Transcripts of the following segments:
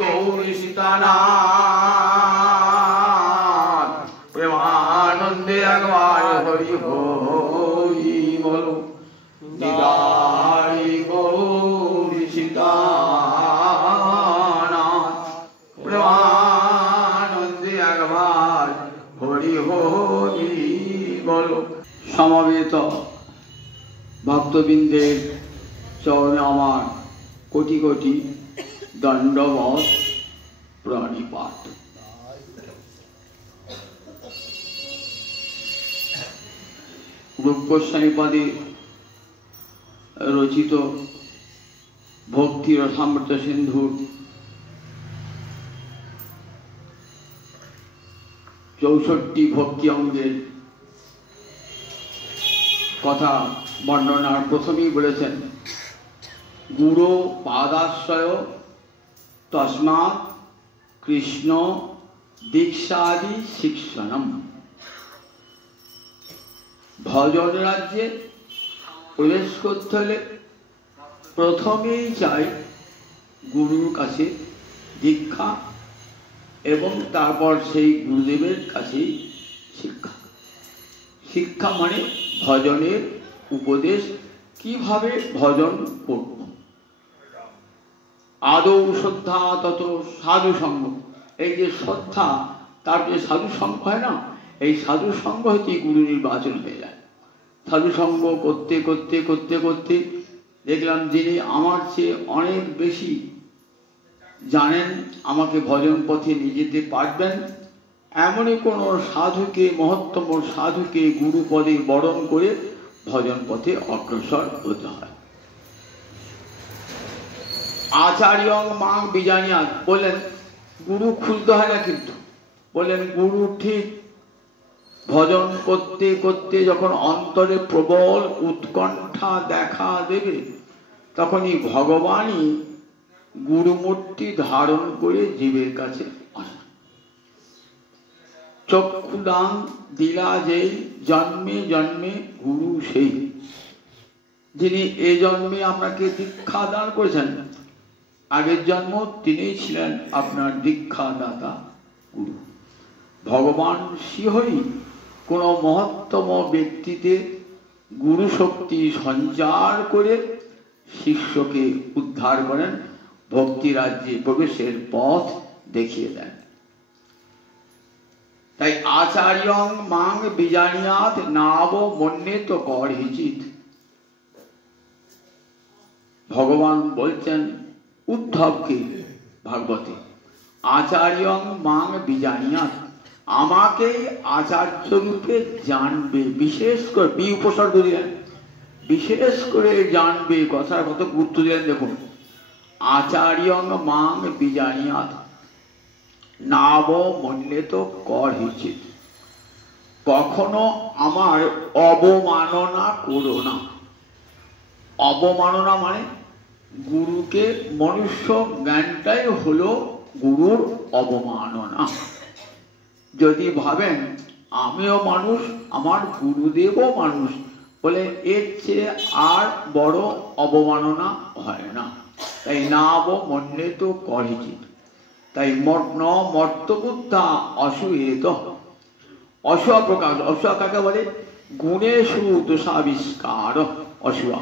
গৌরী সীতানাথ প্রেমানন্দে একবার হরি হরি বলো। নিতাই গৌরী সীতানাথ প্রেমানন্দে একবার হরি হরি বলো। সমবেত ভক্তবৃন্দের চরণে আমার কোটি কোটি দণ্ডবত প্রণিপাত। রূপ গোস্বামীপদে রচিত ভক্তি রসামৃত সিন্ধুর 64 ভক্তি অঙ্গের কথা বর্ণনার প্রথমেই বলেছেন, গুরু পাদাশ্রয় তস্মাৎ কৃষ্ণ দীক্ষাদি শিক্ষণম। ভজন রাজ্যে প্রবেশ করতে হলে প্রথমেই চাই গুরুর কাছে দীক্ষা এবং তারপর সেই গুরুদেবের কাছেই শিক্ষা। শিক্ষা মানে ভজনের উপদেশ, কিভাবে ভজন করব। আদৌ শ্রদ্ধা তত সাধু সঙ্গ। এই যে শ্রদ্ধা, তার যে সাধু সঙ্গ হয় না, এই সাধু সঙ্গ হইতে গুরু নির্বাচন হয়ে যায়। সাধু সঙ্গ করতে করতে করতে করতে দেখলাম যিনি আমার চেয়ে অনেক বেশি জানেন, আমাকে ভজন পথে নিয়ে যেতে পারবেন, এমনই কোনো সাধুকে, মহত্তম সাধুকে গুরু পদে বরণ করে ভজন পথে অগ্রসর হতে হয়। আচার্য মাং বিজানিয়া বললেন, গুরু খুঁজতে হয় না, কিন্তু বললেন গুরু ঠিক ভজন করতে করতে যখন অন্তরে প্রবল উৎকণ্ঠা দেখা দেবে, তখনই ভগবানই গুরুমূর্তি ধারণ করে জীবের কাছে আসে। চক্ষুদান দিলা যেই, জন্মে জন্মে গুরু সেই। যিনি এ জন্মে আপনাকে দীক্ষা দান করেছেন, আগের জন্ম তিনিই ছিলেন আপনার দীক্ষাদাতা গুরু। ভগবান শ্রীহরি কোন মহত্তম ব্যক্তিতে গুরু শক্তি সঞ্চার করে শিষ্যকে উদ্ধার করেন, ভক্তি রাজ্যে প্রবেশের পথ দেখিয়ে দেন। তাই আচার্য মাং বিজানিয়াত নাব মন্যেত কর্হিচিত। ভগবান বলছেন উদ্ধবকে ভাগবতে, আচার্য মাং বিজানিয়াত, আমাকে আচার্য রূপে জানবে, বিশেষ করে বি উপসর্গ দিলেন, বিশেষ করে জানবে। কথার কত গুরুত্ব দিলেন দেখুন। আচার্য মাং বিজানিয়াত নাব মন্যেত কর্হিচিত। কখনো আমার অবমাননা করো না। অবমাননা মানে গুরুকে, মনুষ্য জ্ঞানটাই হলো গুরুর অবমাননা। যদি ভাবেন আমিও মানুষ, আমার গুরুদেবও মানুষ, বলে এর চেয়ে আর বড় অবমাননা হয় না। তাই নাব মন্যেত কর্হিচিত। তাই ন মর্তবুদ্ধা অসূয়েত। অসূয়া প্রকাশ, অসূয়া কাকে বলে? গুণেষু দোষাবিষ্কার অসূয়া।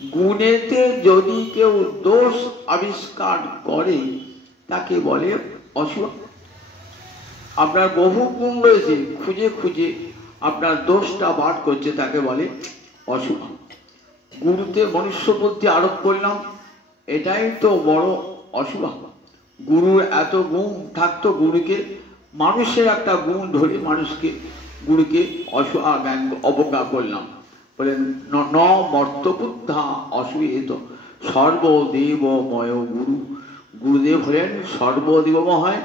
গুণেতে যদি কেউ দোষ আবিষ্কার করে তাকে বলে অসূয়া। আপনার বহু গুণ রয়েছে, খুঁজে খুঁজে আপনার দোষটা বার করছে, তাকে বলে অসূয়া। গুরুতে মনুষ্য বুদ্ধি আরোপ করলাম, এটাই তো বড় অসূয়া। গুরুর এত গুণ থাকতো, গুরুকে মানুষের একটা গুণ ধরে মানুষকে, গুরুকে অসূয়া জ্ঞান অবজ্ঞা করলাম। বলেন ন মর্তবুদ্ধা অসূয়েত সর্বদেবময় গুরু। গুরুদেব হলেন সর্বদেবময়।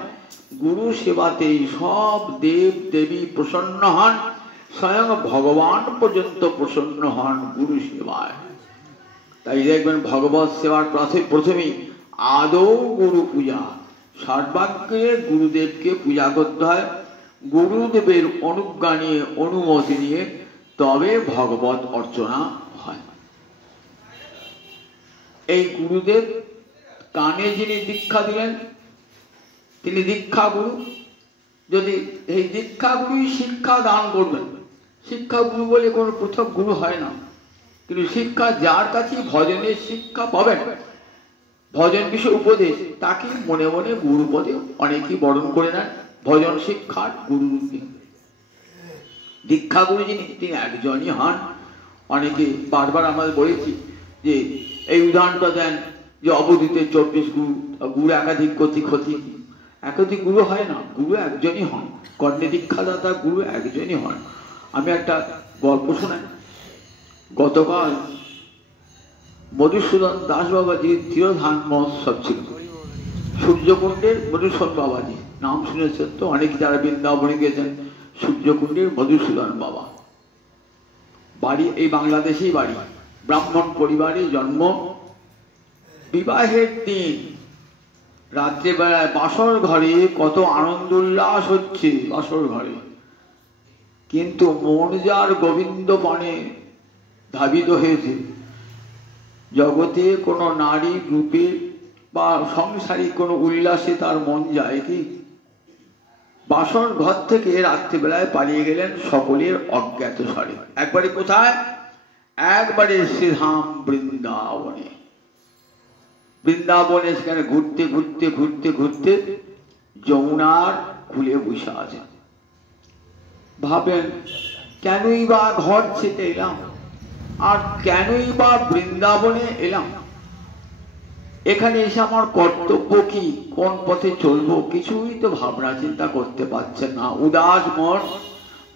গুরু সেবাতেই সব দেব দেবী প্রসন্ন হন, স্বয়ং ভগবান পর্যন্ত প্রসন্ন হন গুরু সেবায়। তাই দেখবেন ভগবত সেবার প্রথমেই আদৌ গুরু পূজা, সর্বাগ্রে গুরুদেবকে পূজা করতে হয়। গুরুদেবের অনুজ্ঞা নিয়ে, অনুমতি নিয়ে তবে ভগবত অর্চনা হয়। এই গুরুদেব কানে যিনি দীক্ষা দিলেন তিনি দীক্ষা গুরু। যদি এই দীক্ষা গুরুই শিক্ষা দান করবেন, শিক্ষা গুরু বলে কোনো পৃথক গুরু হয় না, কিন্তু শিক্ষা যার কাছে ভজনের শিক্ষা পাবেন, ভজন বিষয় উপদেশ, তাকে মনে মনে গুরু পদে অনেকেই বরণ করে নেন ভজন শিক্ষার গুরু রূপে। দীক্ষা গুরু যিনি তিনি একজনই হন। অনেকে বারবার আমরা বলেছি যে এই উদাহরণটা দেন যে অবধূতে 24 গুরু, গুরু একাধিক গতি ক্ষতি, একাধিক গুরু হয় না, গুরু একজনই হন। কর্ণে দীক্ষাদাতা গুরু একজনই হন। আমি একটা গল্প শোনাই। গতকাল মধুসূদন দাস বাবাজির তিরোধান মহোৎসব ছিল। সূর্যকুণ্ডের মধুসূদন বাবাজি নাম শুনেছেন তো অনেক, যারা বৃন্দাবনে গেছেন। সূর্যকুণ্ডের মধুসূদন বাবা, বাড়ি এই বাংলাদেশেই বাড়ি, ব্রাহ্মণ পরিবারে জন্ম। বিবাহের দিন রাত্রেবেলায় বাসর ঘরে কত আনন্দ উল্লাস হচ্ছে বাসর ঘরে, কিন্তু মন যার গোবিন্দ পানে ধাবিত হয়েছে। জগতে কোনো নারী রূপে বা সংসারিক কোনো উল্লাসে তার মন যায় কি? বাসর ঘর থেকে রাত্রিবেলায় পালিয়ে গেলেন সকলের অজ্ঞাত স্বরে। একবারে কোথায়? একবারে শ্রীধাম বৃন্দাবনে। বৃন্দাবনে সেখানে ঘুরতে ঘুরতে ঘুরতে ঘুরতে যমুনার কূলে বসে আছেন। ভাবেন কেনই বা ঘর ছেড়ে এলাম, আর কেনই বা বৃন্দাবনে এলাম? এখানে এসে আমার কর্তব্য কি, কোন পথে চলবো, কিছুই তো ভাবনা চিন্তা করতে পারছেন না। উদাস মন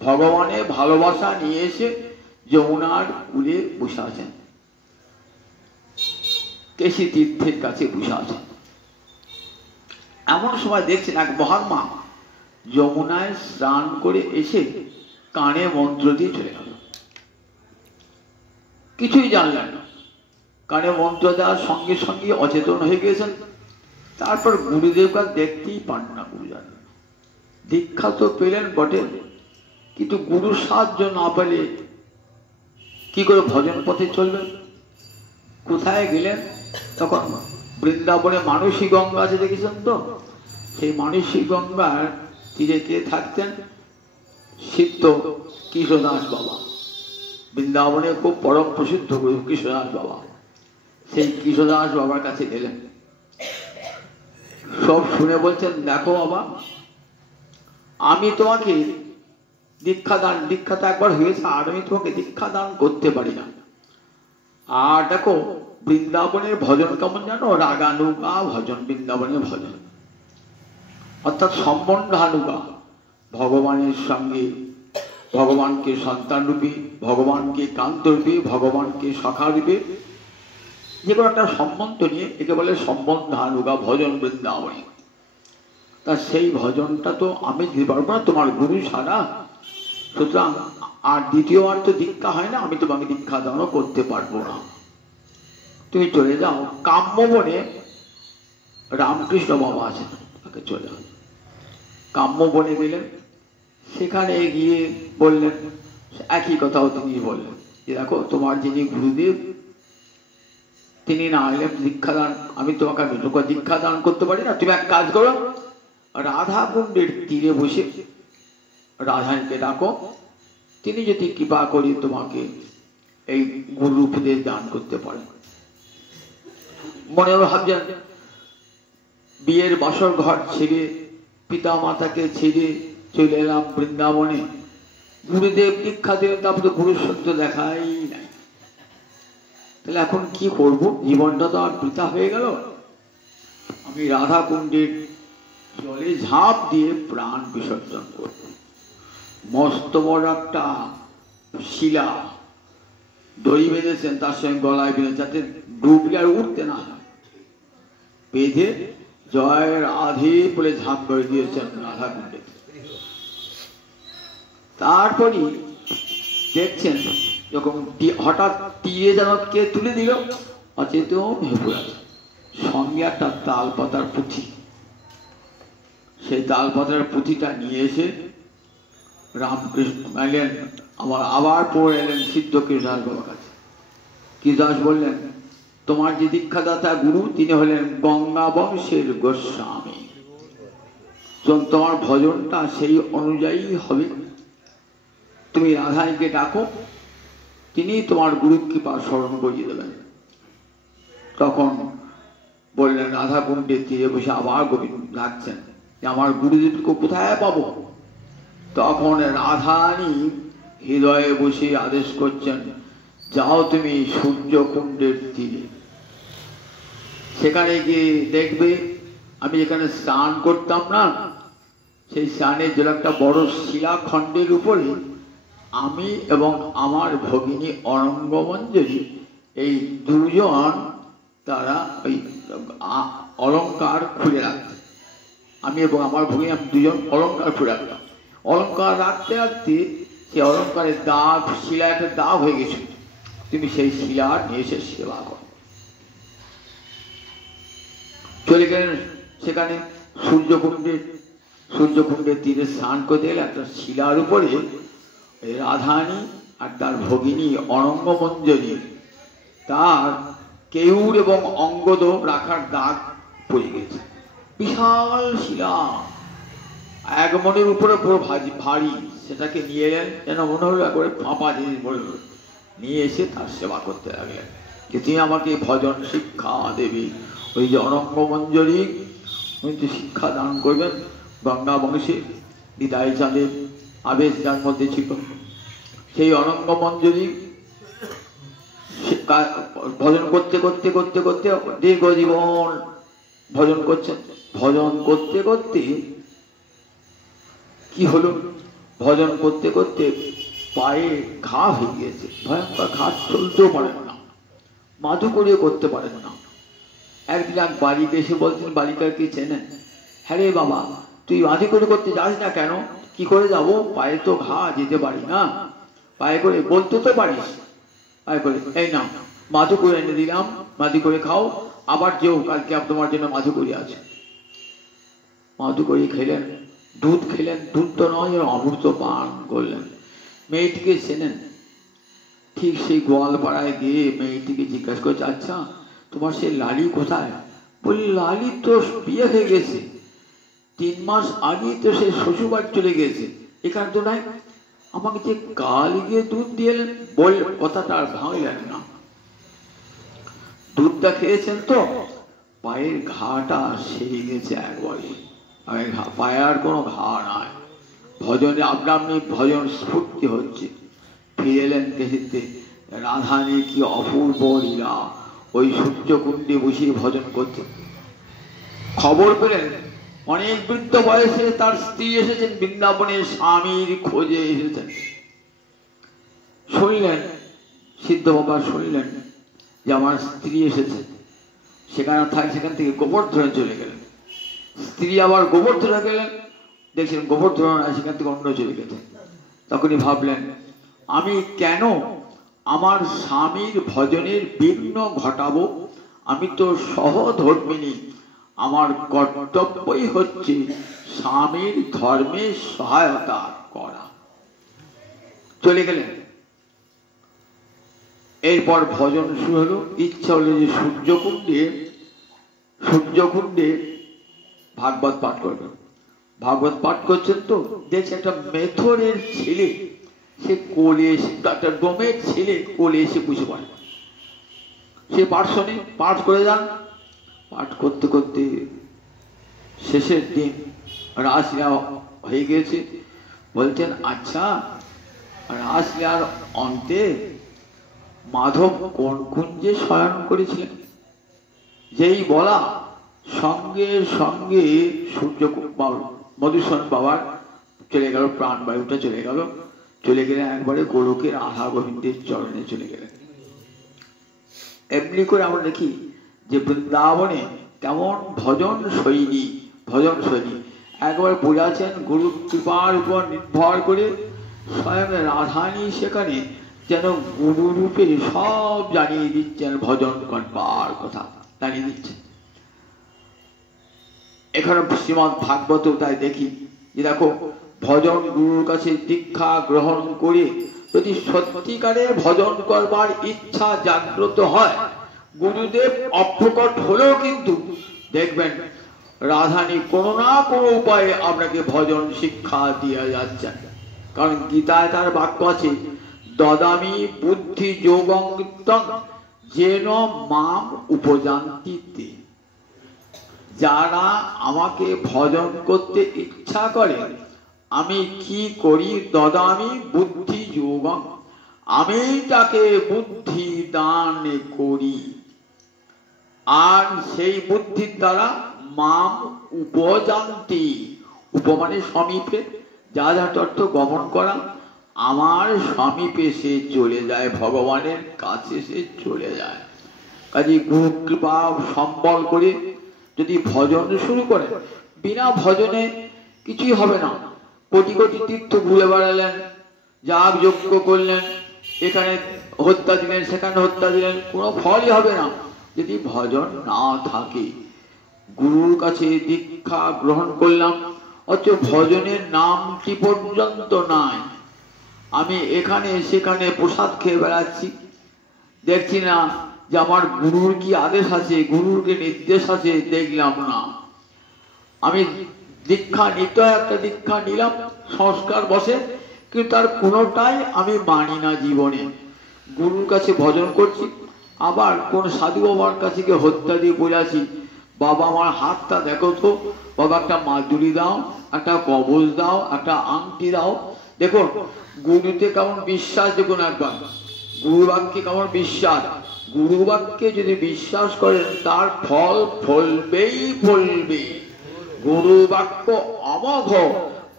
ভগবানের ভালোবাসা নিয়ে এসে যমুনার কূলে বসে আছেন, কেশী তীর্থের কাছে বসে আছেন। এমন সময় দেখছেন এক মহাত্মা যমুনায় স্নান করে এসে কানে মন্ত্র দিয়ে চলে গেল। কিছুই জানলেন না, কানে মন্ত্র দেওয়ার সঙ্গে সঙ্গে অচেতন হয়ে গিয়েছেন। তারপর গুরুদেবকে দেখতেই পান না, গুরু জানেন। দীক্ষা তো পেলেন বটে, কিন্তু গুরুর সাহায্য না পেলে কি করে ভজন পথে চলবেন? কোথায় গেলেন? তখন বৃন্দাবনে মানসী গঙ্গা আছে, দেখেছেন তো? সেই মানসী গঙ্গার তীরে কে থাকতেন? সিদ্ধ কৃষ্ণদাস বাবা। বৃন্দাবনে খুব পরম প্রসিদ্ধ গুরু কৃষ্ণদাস বাবা। সেই কৃষ্ণদাস বাবার কাছে গেলেন, সব শুনে বলছেন, দেখো বাবা, আমি তোমাকে দীক্ষা তো একবার হয়েছে, আর আমি তোমাকে দীক্ষা দান করতে পারি না। আর দেখো বৃন্দাবনের ভজন কেমন জানো? রাগানুগা ভজন, বৃন্দাবনের ভজন অর্থাৎ সম্বন্ধানুগা, ভগবানের সঙ্গে ভগবানকে সন্তান রূপী, ভগবানকে কান্ত রূপী, ভগবানকে সখা রূপে যে কোনো একটা সম্বন্ধ নিয়ে একে বলে সম্বন্ধানুগা ভজন বৃন্দাবনে। তা সেই ভজনটা তো আমি দিতে পারবো না তোমার গুরু ছাড়া, সুতরাং আর দ্বিতীয়বার তো দীক্ষা হয় না, আমি তোমাকে দীক্ষা দানও করতে পারবো না, তুমি চলে যাও। কাম্যবনে রামকৃষ্ণ বাবা আছেন, তাকে চলে যাও। কাম্যবনে গেলেন, সেখানে গিয়ে বললেন একই কথাও তিনি বললেন যে দেখো তোমার যিনি গুরুদেব তিনি না এলে দীক্ষা দান, আমি তোমাকে দীক্ষা দান করতে পারি না। তুমি এক কাজ করো, রাধা কুণ্ডের তীরে বসে রাধাকে ডাকো, তিনি যদি কৃপা করে তোমাকে এই গুরু উপদেশ দান করতে পারেন। মনে ভাবছেন বিয়ের বাসর ঘর ছেড়ে, পিতা মাতাকে ছেড়ে চলে এলাম বৃন্দাবনে, গুরুদেব দীক্ষা দিলেন, তারপর তো গুরুর সত্য দেখাই নাই। তাহলে এখন কি করব? জীবনটা তো আর বৃথা হয়ে গেল। আমি রাধা কুণ্ডের জলে ঝাঁপ দিয়ে প্রাণ বিসর্জন করব। মস্ত বড় একটা শিলা দড়ি বেঁধেছেন, তার সঙ্গে গলায় বেঁধে যাতে ডুবলে আর উঠতে না হয়, বেঁধে জয় রাধে বলে ঝাঁপ করে দিয়েছেন রাধা কুণ্ডে। তারপরই দেখছেন যখন হঠাৎ তীরে যেন কে তুলে দিল, অচেতন হয়ে পড়ে আছে, সঙ্গে একটা তাল পাতার পুঁথি। সেই তাল পাতার পুঁথিটা নিয়ে এসে রামকৃষ্ণ এলেন, আবার পড়ে এলেন সিদ্ধ কৃষ্ণদাস বাবার কাছে। কৃষ্ণদাস বললেন তোমার যে দীক্ষাদাতা গুরু তিনি হলেন গঙ্গা বংশের গোস্বামী। তোমার ভজনটা সেই অনুযায়ী হবে। তুমি রাধাকে ডাকো, তিনি তোমার গুরু কৃপা স্মরণ করিয়ে দেবেন। তখন বললেন রাধা কুণ্ডের তীরে বসে আবার গোবিন্দ ডাকছেন যে আমার গুরুদেবকে কোথায় পাবো। তখন রাধারানী হৃদয়ে বসে আদেশ করছেন, যাও তুমি সূর্য কুণ্ডের তীরে, সেখানে গিয়ে দেখবে আমি যেখানে স্নান করতাম না, সেই স্নানের জন্য একটা বড় শিলাখণ্ডের উপরে আমি এবং আমার ভগিনী অরঙ্গমঞ্জরি এই দুজন তারা ওই অলঙ্কার খুলে রাখতেন। আমি এবং আমার ভগিনী আমি দুজন অলঙ্কার খুলে রাখতাম। অলঙ্কার রাখতে রাখতে সেই অলঙ্কারের দাগ, শিলা একটা দাগ হয়ে গেছিল। তুমি সেই শিলা নিয়ে এসে সেবা করো। চলে গেলেন সেখানে সূর্যকুণ্ডের তীরে স্নান করতে গেলে একটা শিলার উপরে রাধারানী আর তার ভগিনী অরঙ্গমঞ্জরি তার কেউর এবং অঙ্গদ রাখার দাগ পড়ে গেছে। বিশাল শিলা, এক মনের উপরে পুরো ভারী, সেটাকে নিয়ে এলেন, যেন মনে হলো একবারে ফাঁপা জিনিস মনে হলো। নিয়ে এসে তার সেবা করতে লাগলেন যে তুমি আমাকে ভজন শিক্ষা দেবী। ওই যে অরঙ্গমঞ্জরি কিন্তু শিক্ষা দান করবেন। গঙ্গা বংশে নিতাই চাঁদের আবেশ যার মধ্যে ছিল, সেই অরঙ্গমঞ্জরি ভজন করতে করতে করতে করতে দীর্ঘ জীবন ভজন করছেন। ভজন করতে করতে কি হলো, ভজন করতে করতে পায়ে ঘা হয়ে গিয়েছে, ভয়ঙ্কর ঘা, চলতেও পারেন না, মাধু করে করতে পারেন না। একদিন এক বাড়িতে এসে বলছেন, বালিকাকে চেনেন? হ্যাঁ রে বাবা, তুই মাধু করে করতে যাস না কেন? কি করে যাবো, পায়ে তো ঘা, যেতে পারি না। পায়ে করে বলতে তো পারিস, পায়ে করে এই না মাধু করে এনে দিলাম, মাধু করে খাও, আবার যেও, কালকে তোমার জন্য মাধু করে আছে। মাধু করে খেলেন, দুধ খেলেন, দুধ তো নয় অমৃত পান করলেন। মেয়েটিকে চেনেন? ঠিক সেই গোয়ালপাড়ায় গিয়ে মেয়েটিকে জিজ্ঞাসা করছে, আচ্ছা তোমার সেই লালি কোথায়? বলি লালি তো বিয়ে হয়ে গেছে, 3 মাস আগেই তো সে শ্বশুরবাড়ি চলে গেছে, এখানে তো নাই। আমাকে যে গাল গিয়ে দুধ দিয়েলেন, বল কথাটা আর ভাঙলেন না। দুধটা খেয়েছেন তো পায়ের ঘাটা সেরে গেছে একবারে, পায়ে আর কোনো ঘা নাই। ভজনে আপনা আপনি ভজন স্ফূর্তি হচ্ছে। ফিরে এলেন দেখিতে রাধারানী কি অপূর্ব লীলা, ওই সূর্যকুণ্ডে বসে ভজন করছে। খবর পেলেন অনেক বৃদ্ধ বয়সে তার স্ত্রী এসেছেন, বৃন্দাবনে স্বামীর খোঁজে এসেছেন। শুনলেন, সিদ্ধ বাবা শুনলেন যে আমার স্ত্রী এসেছে, সেখানে সেখান থেকে গোবর্ধনে চলে গেলেন। স্ত্রী আবার গোবর্ধনে গেলেন, দেখছেন গোবর্ধন সেখান থেকে অন্য চলে গেছেন। তখনই ভাবলেন, আমি কেন আমার স্বামীর ভজনের বিঘ্ন ঘটাবো? আমি তো সহধর্মিনী, আমার কর্তব্যই হচ্ছে স্বামীর ধর্মে সহায়তা করা। চলে গেলেন। এরপর ভজন শুরু হলো। ইচ্ছা হলো যে সূর্যকুণ্ডে ভাগবত পাঠ করবে। ভাগবত পাঠ করছেন তো দেখছে একটা মেথরের ছেলে, সে কোলে এসে, একটা ডোমের ছেলে কোলে এসে বুঝে পড়ে। সে পাঠ শোনে, পাঠ করে যান। পাঠ করতে করতে শেষের দিন রাসলীলা হয়ে গেছে। বলছেন, আচ্ছা রাসলীলার অন্তে মাধব কোন কুঞ্জে শয়ন করেছিলেন? যেই বলা সঙ্গে সঙ্গে মধুসূদন বাবার চলে গেল, প্রাণবায়ুটা চলে গেল। চলে গেলেন একবারে গোলকের রাধা গোবিন্দের চরণে চলে গেলেন। এমনি করে আমরা দেখি যে বৃন্দাবনে কেমন ভজন শৈলী একবার বোঝাচ্ছেন গুরু কৃপার উপর নির্ভর করে স্বয়ং রাধারানী সেখানে যেন গুরু রূপে সব জানিয়ে দিচ্ছেন, ভজন করবার কথা জানিয়ে দিচ্ছেন। এখানে শ্রীমদ্ ভাগবত তাই দেখি যে দেখো, ভজন গুরুর কাছে দীক্ষা গ্রহণ করে যদি সত্যিকারে ভজন করবার ইচ্ছা জাগ্রত হয়, গুরুদেব অপ্রকট হলেও কিন্তু দেখবেন রাধানী কোনো না কোনো উপায়ে আপনাকে ভজন শিক্ষা দিয়ে যাচ্ছেন। কারণ গীতায় তার বাক্য আছে, দদামি বুদ্ধি যোগং যেন মাম উপজান্তি তে। যারা আমাকে ভজন করতে ইচ্ছা করে আমি কি করি, দদামি বুদ্ধি যোগং, আমি তাকে বুদ্ধি দান করি। আর সেই বুদ্ধির দ্বারা মাম উপজান্তি, উপমানে সমীপে, যা অর্থ গমন করা, আমার সমীপে সে চলে যায়, ভগবানের কাছে সে চলে যায়। কাজে গুরু কৃপা সম্বল করে যদি ভজন শুরু করে, বিনা ভজনে কিছুই হবে না। কোটি কোটি তীর্থ ঘুরে বেড়ালেন, যাগ যজ্ঞ করলেন, এখানে হত্যা দিলেন, সেখানে হত্যা দিলেন, কোনো ফলই হবে না যদি ভজন না থাকে। গুরুর কাছে দীক্ষা গ্রহণ করলাম, অথচ ভজনের নামটি পর্যন্ত নাই। আমি এখানে সেখানে প্রসাদ খেয়ে বেড়াচ্ছি, দেখছি না যে আমার গুরুর কি আদেশ আছে, গুরুর কি নির্দেশ আছে, দেখলাম না। আমি দীক্ষা নিতে একটা দীক্ষা নিলাম সংস্কার বসে, কিন্তু তার কোনোটাই আমি মানি না জীবনে। গুরুর কাছে ভজন করছি, আবার কোন সাধু বাবার কাছে গিয়ে হত্যা দিয়ে পড়ে আছি, বাবা আমার হাতটা দেখো তো, বাবা একটা মাদুরি দাও, একটা কবজ দাও, একটা আংটি দাও। দেখুন গুরুতে কেমন বিশ্বাস, দেখুন একবার গুরু বাক্যে কেমন বিশ্বাস। গুরু বাক্যে যদি বিশ্বাস করেন তার ফল ফলবেই ফলবে। গুরু বাক্য অমোঘ,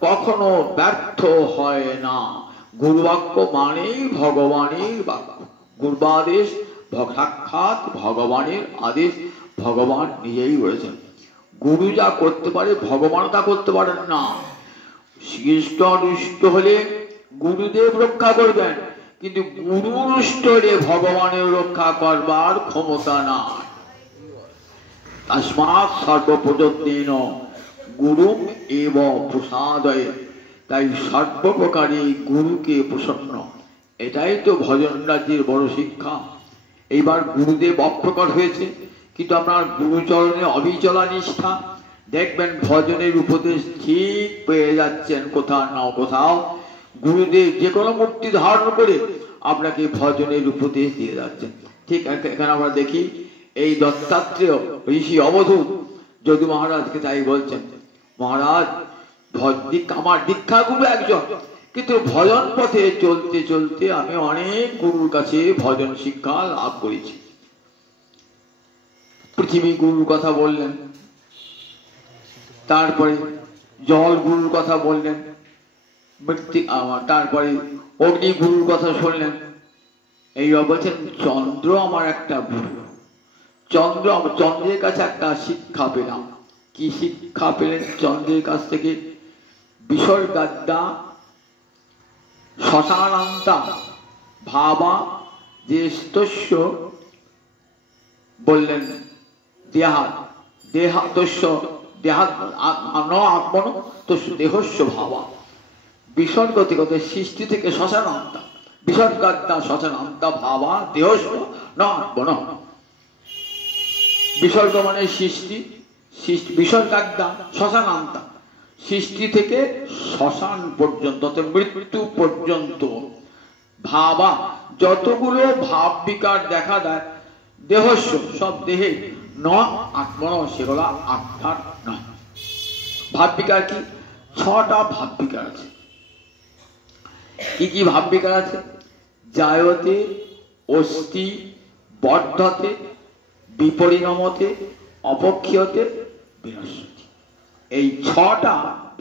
কখনো ব্যর্থ হয় না। গুরু বাক্য মানেই ভগবানের বাক্য, গুরুবাদেশ সাক্ষাৎ ভগবানের আদেশ, ভগবান নিজেই বলেছেন। গুরু যা করতে পারে ভগবান তা করতে পারেন না। শ্রেষ্ঠ রুষ্ট হলে গুরুদেব রক্ষা করবেন, কিন্তু গুরু রুষ্ট হলে ভগবানের রক্ষা করবার ক্ষমতা নাই। তস্মাৎ সর্বপ্রযত্নেন গুরুম এব প্রসাদয়ে, তাই সর্বপ্রকারে গুরুকে প্রসন্ন। এটাই তো ভজন রাজ্যের বড় শিক্ষা। এইবার গুরুদেব অপ্রকট হয়েছে, কিন্তু আপনার গুরুচরণে অবিচলা নিষ্ঠা, দেখবেন ভজনের উপদেশ ঠিক পেয়ে যাচ্ছেন কোথাও না কোথাও। গুরুদেব যে কোনো মূর্তি ধারণ করে আপনাকে ভজনের উপদেশ দিয়ে যাচ্ছেন। ঠিক এখানে আমরা দেখি এই দত্তাত্রেয় ঋষি অবধূত যদু মহারাজকে তাই বলছেন, মহারাজ আমার দীক্ষা গুরু একজন, কিন্তু ভজন পথে চলতে চলতে আমি অনেক গুরুর কাছে ভজন শিক্ষা লাভ করেছি। পৃথিবী গুরুর কথা বললেন, তারপরে জল গুরুর কথা বললেন, তারপরে অগ্নি গুরুর কথা শুনলেন। এই বলছেন চন্দ্র আমার একটা গুরু। চন্দ্রের কাছে একটা শিক্ষা পেলাম। কি শিক্ষা পেলেন চন্দ্রের কাছ থেকে? বিসর্গাদ্যা শ্মশানান্তা ভাবা জ্যেষ্ঠস্য, বললেন দেহাতস্য আত্মন তস্য দেহস্য ভাবা। বিসর্গ থেকে সৃষ্টি থেকে শ্মশানান্তা, বিসর্গাদ্যা শ্মশানান্তা ভাবা দেহস্য ন আত্মন। বিসর্গ মানে সৃষ্টি, বিসর্গাদ্যা শ্মশানান্তা, সৃষ্টি থেকে শ্মশান পর্যন্ত, মৃত্যু পর্যন্ত ভাবা, যতগুলো ভাব বিকার দেখা দেয় দেহস্য সব দেহে, ন আত্মন সেগুলা আত্মার নয়। ভাব বিকার কি? 6টা ভাব বিকার আছে। কি কি ভাব বিকার আছে? জায়তে, অস্তি, বর্ধতে, বিপরিণমতে, অপক্ষীয়তে, বিনশ্যতি। এই 6টা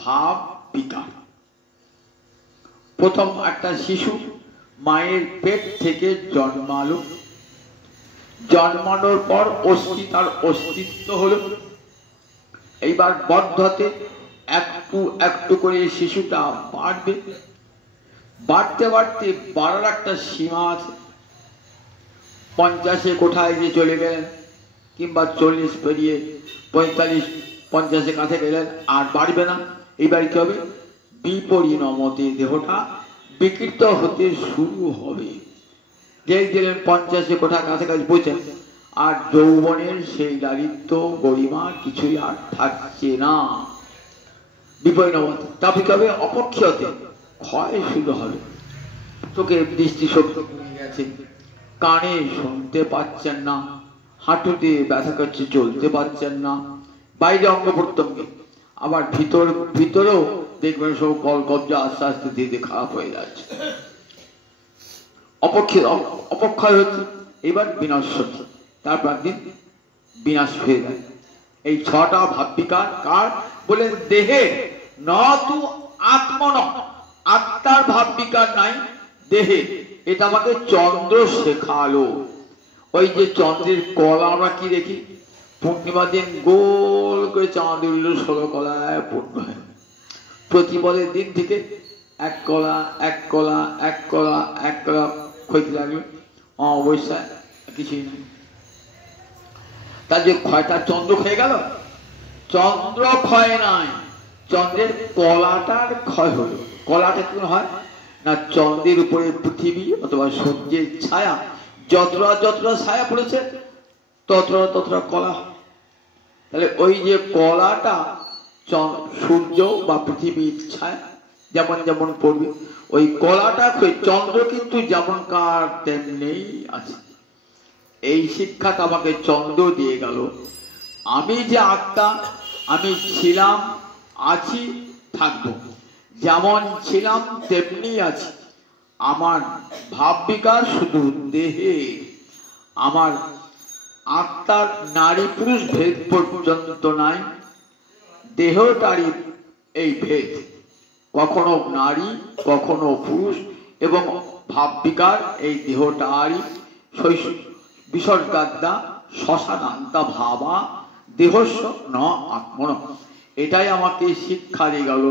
ভাব বিকার। প্রথম একটা শিশু মায়ের পেট থেকে জন্মালো, জন্মানোর পর অস্থি তার অস্তিত্ব হলো। এইবার বর্ধতে একটু একটু করে শিশুটা বাড়বে, বাড়তে বাড়তে বাড়ার একটা সীমা আছে। 50-এ কোঠায় গিয়ে চলে গেলেন, কিংবা 40 পেরিয়ে 45-50-এ কাছে গেলেন, আর বাড়বে না। এইবার কি হবে? বিপরিণমতে, দেহটা বিকৃত হতে শুরু হবে। যেই দিলেন 50-এ কোঠা কাছাকাছি পৌঁছেন, আর যৌবনের সেই লালিত্য গরিমা কিছুই আর থাকছে না। বিপরিণামতে তারপরে কবে অপক্ষতে ক্ষয় শুরু হবে। চোখের দৃষ্টিশক্তি কমে গেছে, কানে শুনতে পাচ্ছেন না, হাঁটুতে ব্যথা করছে, চলতে পারছেন না, বাইরে অঙ্গ প্রত্যঙ্গে, আবার ভিতরেও দেখবেন সব কলকব্জা আস্তে আস্তে ধীরে খারাপ হয়ে যাচ্ছে, অপক্ষয় হচ্ছে। এবার বিনাশ হচ্ছে, তারপর একদিন বিনাশ হয়ে যায়। এই ছটা ভাববিকার কার বলে? দেহে নতু আত্মন, আত্মার ভাববিকার নাই দেহে। এটা আমাকে চন্দ্র শেখালো। ওই যে চন্দ্রের কলা আমরা কি দেখি, পূর্ণিমা দিন গোল করে চাঁদ উঠল 16 কলায় পূর্ণ হয়। প্রতিপদের দিন থেকে এক কলা এক কলা এক কলা এক কলা ক্ষয়তে লাগলো, অবশ্যই কিছুই নাই। তার যে ক্ষয়টা চন্দ্র খেয়ে গেল, চন্দ্র ক্ষয় নাই, চন্দ্রের কলাটার ক্ষয় হলো। কলাটা কি হয় না, চন্দ্রের উপরে পৃথিবী অথবা সূর্যের ছায়া যতটা যতটা ছায়া পড়েছে ততটা ততটা কলা। তাহলে ওই যে কলাটা সূর্য বা পৃথিবীর ছায়া যেমন যেমন পড়বে, ওই কলাটা চন্দ্র কিন্তু যেমনকার তেমনি আছে। এই শিক্ষাটা আমাকে চন্দ্র দিয়ে গেল। আমি যে আত্মা, আমি ছিলাম, আছি, থাকবো, যেমন ছিলাম তেমনি আছি। আমার ভাব বিকাশ শুধু দেহে, আমার আত্মার নারী পুরুষ ভেদ পর্যন্ত নাই, দেহটারই এই ভেদ, কখনো নারী কখনো পুরুষ, এবং ভাব বিকার এই দেহটারই বিসর্গাদ্যা শ্মশানান্তা ভাবা দেহস্য ন আত্মন। এটাই আমাকে শিক্ষা দিয়ে গেল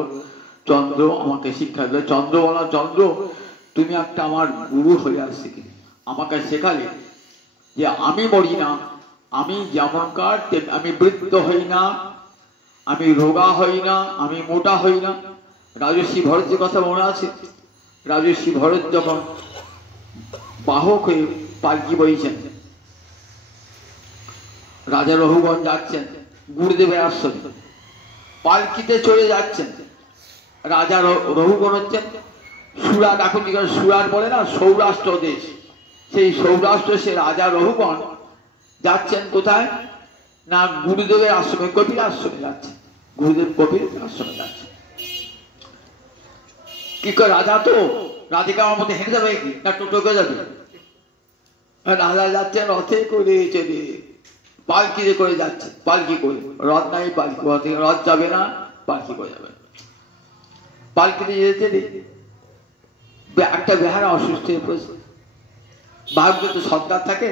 চন্দ্র, আমাকে শিক্ষা দিল। চন্দ্র বলা, চন্দ্র তুমি একটা আমার গুরু হয়ে আসছে, আমাকে শেখালে যে আমি মরি না, আমি যেমনকার আমি বৃদ্ধ হই না, আমি রোগা হই না, আমি মোটা হই না। রাজর্ষি ভরত যে কথা মনে আছে, রাজর্ষি ভরত যখন বাহক হয়ে পালকি বইছেন, রাজা রঘুগণ যাচ্ছেন গুরুদেবের আশ্রমে, পালকিতে চলে যাচ্ছেন। রাজা রঘুগণ হচ্ছেন সুরাট, এখন সুরাট বলে না, সৌরাষ্ট্র দেশ, সেই সৌরাষ্ট্র সে রাজা রঘুগণ যাচ্ছেন কোথায় না, গুরুদেবের আশ্রমে, কপিল আশ্রমে যাচ্ছেন। গুরুদেব কপিল আশ্রমে যাচ্ছেন। কি করে রাজা, তো রাধিকা আমার মধ্যে হেঁটে যাবে না টোটো যাবে? রাজা যাচ্ছেন রথে করে চলে, পালকিতে করে যাচ্ছে, পালকি করে, রথ নাই পালকি, রথ যাবে না, পালকি করে যাবে। পালকিতে যেতে একটা বেহারা অসুস্থ হয়ে পড়েছে। বাহুকে তো সর্দার থাকে,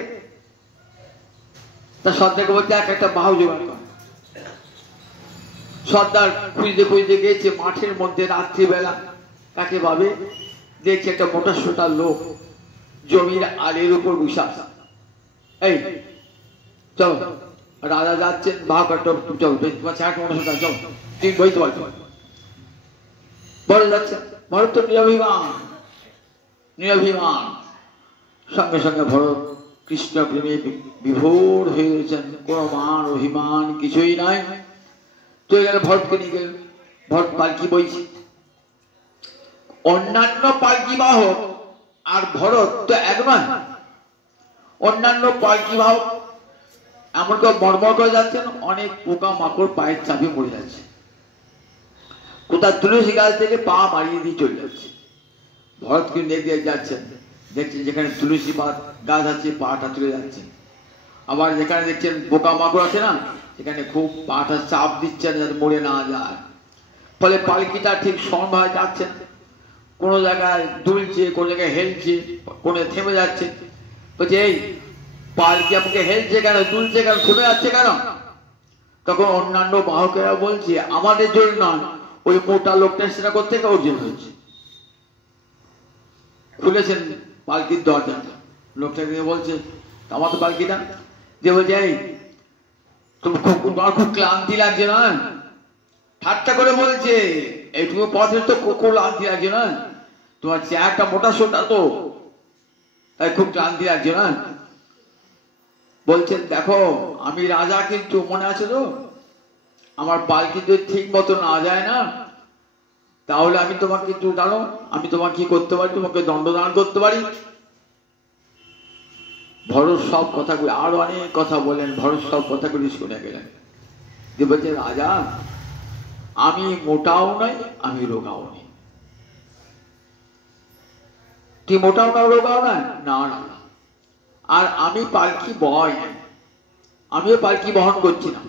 তা সর্দারকে বলতে একটা বাহু জোগাড় করে। সর্দার খুঁজতে খুঁজতে গেছে মাঠের মধ্যে রাত্রিবেলা, কাকে ভাবে দেখছে একটা মোটা সোটা লোক জমির আলের উপর বসে আছে। এই চলো, রাজা যাচ্ছেন, বাহু কাটো, চলো চলো তুমি বইতে পারছো। বড় যাচ্ছে, ভরত তো নিরভিমান, নিরভিমান। সঙ্গে সঙ্গে ভরত কৃষ্ণ প্রেমে বিভোর হয়ে গেছেন, কোনো মান অভিমান কিছুই নাই। চলে গেলে ভরতকে নিয়ে গেল, ভরত পালকি বইছে। অন্যান্য পালকি বাহক আর ভরত তো এক নয়। অন্যান্য পালকি বাহক এমন করে মরমর করে যাচ্ছেন, অনেক পোকা মাকড় পায়ের চাপে মরে যাচ্ছে। কোথাও তুলসী গাছ থেকে পা মারিয়ে দিয়ে চলে যাচ্ছে। ভরত কিন্তু দেখতে যাচ্ছেন, দেখছেন যেখানে তুলসী গাছ আছে পাটা চলে যাচ্ছে। আবার যেখানে দেখছেন পোকা মাকড় আছে না, সেখানে খুব পাটা চাপ দিচ্ছেন যাতে মরে না যায়। ফলে পালকিটা ঠিক সমানভাবে যাচ্ছেন, কোনো জায়গায় দুলছে, কোনো জায়গায় হেলছে, কোনো থেমে যাচ্ছে। বলছে এই পালকি আপনাকে হেলছে কেন, দুলছে কেন, থেমে যাচ্ছে কেন? তখন অন্যান্য বাহকেরা বলছে আমাদের জন্য নয়, ওই মোটা লোকটা সেটা করতে গিয়ে ওর জন্য হচ্ছে। খুলেছেন পালকির দরজা, লোকটাকে বলছে আমার তো পালকিটা, যে বলছে এই তোমার খুব ক্লান্তি লাগছে না? ঠাট্টা করে বলছে, এইটুকু পথের তো খুব ক্লান্তি লাগছে না? তোমার চেয়ারটা মোটা সোটা তো, তাই খুব ক্লান্তি লাগছে না? বলছেন দেখো আমি রাজা, কিন্তু মনে আছে তো আমার পালকি যদি ঠিক মতো না যায় না, তাহলে আমি তোমাকে কিন্তু জানো আমি তোমাকে কি করতে পারি, তোমাকে দণ্ডদান করতে পারি। ভরত সব কথাগুলি, আরো অনেক কথা বলেন, ভরত সব কথাগুলি শুনে গেলেন। যে বলছে রাজা আমি মোটাও নাই আমি রোগাও নেই। তুই মোটাও না রোগাও না, না না, আর আমি পালকি বয় নাই, আমিও পালকি বহন করছি না।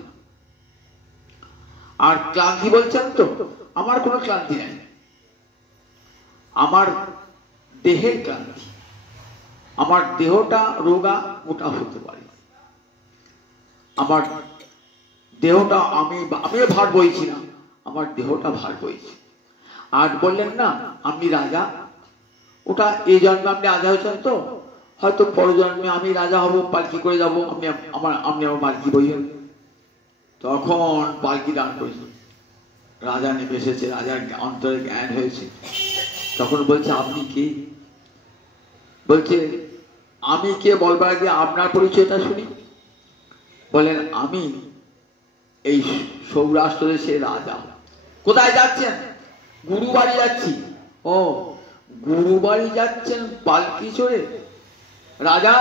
আর ক্লান্তি বলছেন তো, আমার কোনো ক্লান্তি নাই, আমার দেহের ক্লান্তি। আমার দেহটা রোগা মোটা হতে পারে, আমার দেহটা আমিও ভার বইছি না, আমার দেহটা ভার বইছে। আর বললেন না আপনি রাজা, ওটা এই জন্মে আপনি রাজা হয়েছেন তো, হয়তো পরজন্মে আমি রাজা হব, পালকি করে যাবো, আপনি আমার পালকি বইবেন। তখন পালকি দান করেছে, রাজা নেমে এসেছে, রাজার অন্তরে জ্ঞান হয়েছে। তখন বলছে আপনি কি? বলছে আমি কে বলবার আগে আপনার পরিচয়টা শুনি। বলেন আমি এই সৌরাষ্ট্র দেশের রাজা। কোথায় যাচ্ছেন? গুরু বাড়ি যাচ্ছি। ও গুরু বাড়ি যাচ্ছেন পালকি চড়ে? রাজা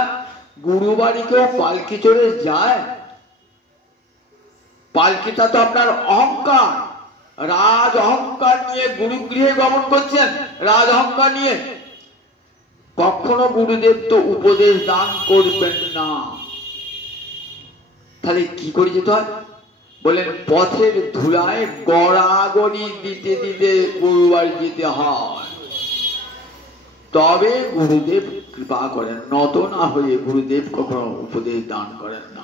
গুরু বাড়ি কেউ পালকি চড়ে যায়? পালকিটা তো আপনার অহংকার, রাজ অহংকার নিয়ে গুরুগৃহে গমন করছেন, রাজ অহংকার নিয়ে। কখনো গুরুদেব তো উপদেশ দান করবেন না, তাহলে কি করে যেতে হয়? বলেন পথের ধুলায় গড়াগড়ি দিতে দিতে গুরুবাড়ি যেতে হয়, তবে গুরুদেব কৃপা করেন। নত না হয়ে গুরুদেব কখনো উপদেশ দান করেন না।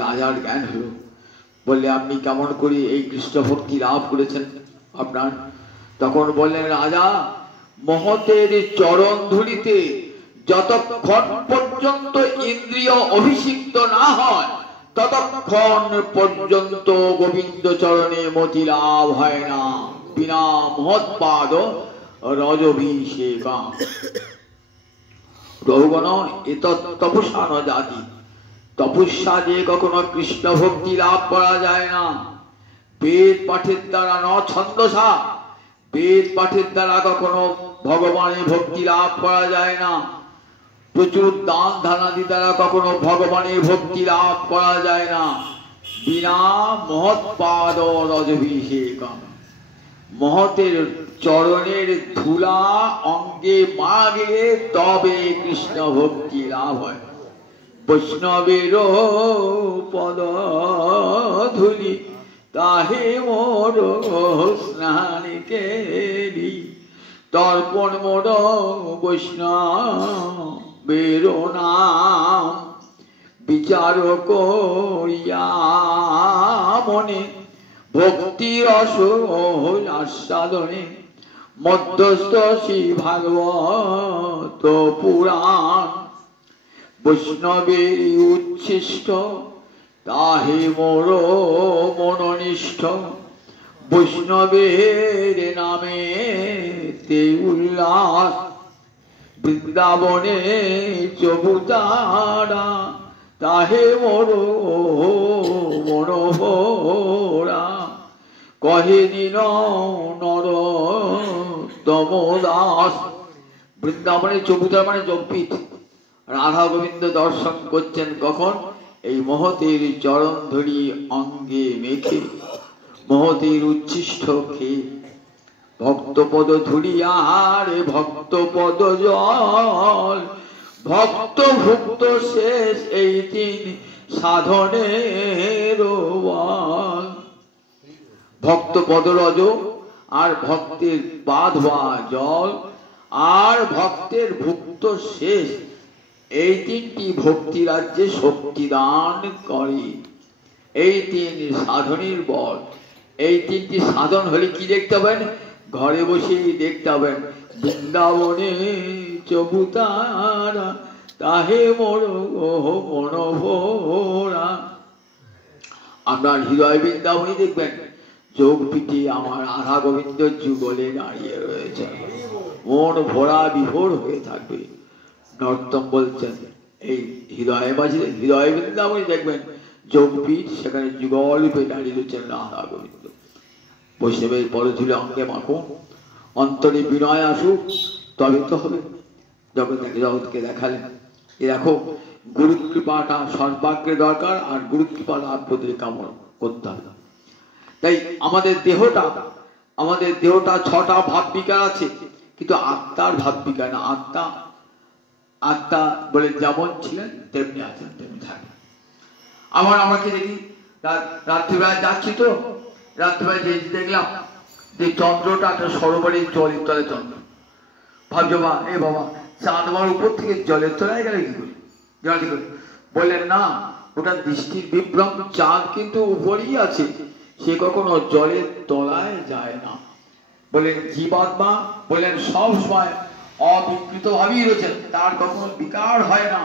রাজার জ্ঞান হলো, বললে আপনি কেমন করে এই কৃষ্ণ ভক্তি লাভ করেছেন আপনার? তখন বললেন রাজা মহতের চরণ ধুলিতে যতক্ষণ পর্যন্ত ইন্দ্রিয় অভিষিক্ত না হয় ততক্ষণ পর্যন্ত গোবিন্দ চরণে মতি লাভ হয় না, বিনা মহৎপাদ রজভিষেকা। রঘুগণ এত তপস্যা ন জাতি, তপস্যা দিয়ে কখনো কৃষ্ণ ভক্তি লাভ করা যায় না। বেদ পাঠের দ্বারা ন ছন্দসা, বেদ পাঠের দ্বারা কখনো ভগবানের ভক্তি লাভ করা যায় না। প্রচুর দান ধানাদি দ্বারা কখনো ভগবানের ভক্তি লাভ করা যায় না, বিনা মহৎপাদ রজভিষেকম। মহতের চরণের ধুলা অঙ্গে মাগলে তবে কৃষ্ণ ভক্তি লাভ হয়। বৈষ্ণবের পদ ধুলি তাহে মোর স্নান কেলি, তর্পণ মোর বৈষ্ণবের নাম বিচার করিয়া মনে ভক্তি রস আস্বাদনে মধ্যস্থ শ্রী ভাগবত পুরাণ। বৈষ্ণবের উচ্ছিষ্ট তাহে মোর মনোনিষ্ঠ, বৈষ্ণবের নামে তে উল্লাস। বৃন্দাবনে চবুতারা তাহে মোর মনোহরা, কহে নীল নর তমদাস। বৃন্দাবনে চবুতারা মানে জম্পিত, রাধা গোবিন্দ দর্শন করছেন কখন? এই মহতের চরণ ধরি অঙ্গে মেখে, মহতের উচ্ছিষ্ট খেয়ে। ভক্তপদ ধুলিয়ার ভক্তপদ জল, ভক্ত ভুক্ত শেষ এই তিন সাধনের বল। ভক্তপদ রজ আর ভক্তের পা ধোয়া জল আর ভক্তের ভুক্ত শেষ, এই তিনটি ভক্তি রাজ্যে শক্তি দান করে। এই তিন সাধনের বল। এই তিনটি সাধন হলে কি দেখতে হবেন? ঘরে বসেই দেখতে হবেন। বৃন্দাবনে চবুতারা তাহে মোর মনোভরা। আপনার হৃদয় বৃন্দাবনী দেখবেন, যোগ পিঠে আমার রাধা গোবিন্দ যুগলে দাঁড়িয়ে রয়েছে, মন ভরা বিভোর হয়ে থাকবে। নর্তম বলছেন এই হৃদয়ে বাজিলে হৃদয় বৃন্দাবনে দেখবেন যোগপীঠ, সেখানে যুগলরূপে দাঁড়িয়ে রয়েছেন রাধা গোবিন্দ। বৈষ্ণবের পরধুলে অঙ্গে মাখুন, অন্তরে বিনয় আসুক, তবে তো হবে। জগৎকে দেখালেন এ দেখো গুরু কৃপাটা সর্বাগ্রে দরকার, আর গুরু কৃপা লাভ করতে কামনা করতে হবে। তাই আমাদের দেহটা 6টা ভাব বিকার আছে, কিন্তু আত্মার ভাব বিকার না। আত্মা বলে যেমন ছিলেন তেমনি আছেন, তেমনি থাকেন। আবার আমাকে দেখি রাত্রিবেলা যাচ্ছি তো, রাত্রিবেলা দেখলাম যে চন্দ্রটা একটা সরোবরের জলের তলে চন্দ্র। ভাবছো বা এ বাবা চাঁদ আমার উপর থেকে জলের তলায় গেলে কি করে? বললেন না, ওটা দৃষ্টির বিভ্রম। চাঁদ কিন্তু উপরেই আছে, সে কখনো জলের তলায় যায় না। বললেন জীবাত্মা বললেন সব সময় অবিকৃত ভাবেই রয়েছেন, তার কখনো বিকার হয় না,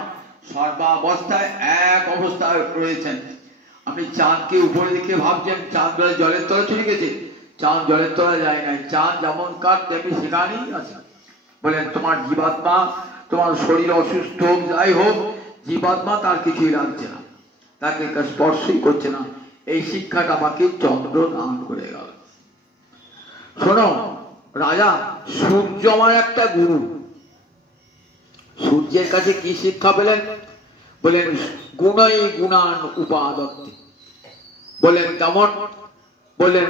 সর্বাবস্থায় এক অবস্থায় রয়েছেন। আপনি চাঁদকে উপরে দেখে ভাবছেন চাঁদ জলের তলা চলে গেছে, চাঁদ জলের তলা যায় নাই। চাঁদ যেমন কার তেমনি সেখানেই আছে। বলেন তোমার জীবাত্মা, তোমার শরীর অসুস্থ হোক যাই হোক, জীবাত্মা তার কিছুই লাগছে না, তাকে স্পর্শই করছে না। এই শিক্ষাটা আমাকে চন্দ্র দান করে গেল। শোনো রাজা, সূর্য আমার একটা গুরু। সূর্যের কাছে কি শিক্ষা পেলেন? বলেন গুণাই গুণান উপাদত্তে। বলেন কেমন? বলেন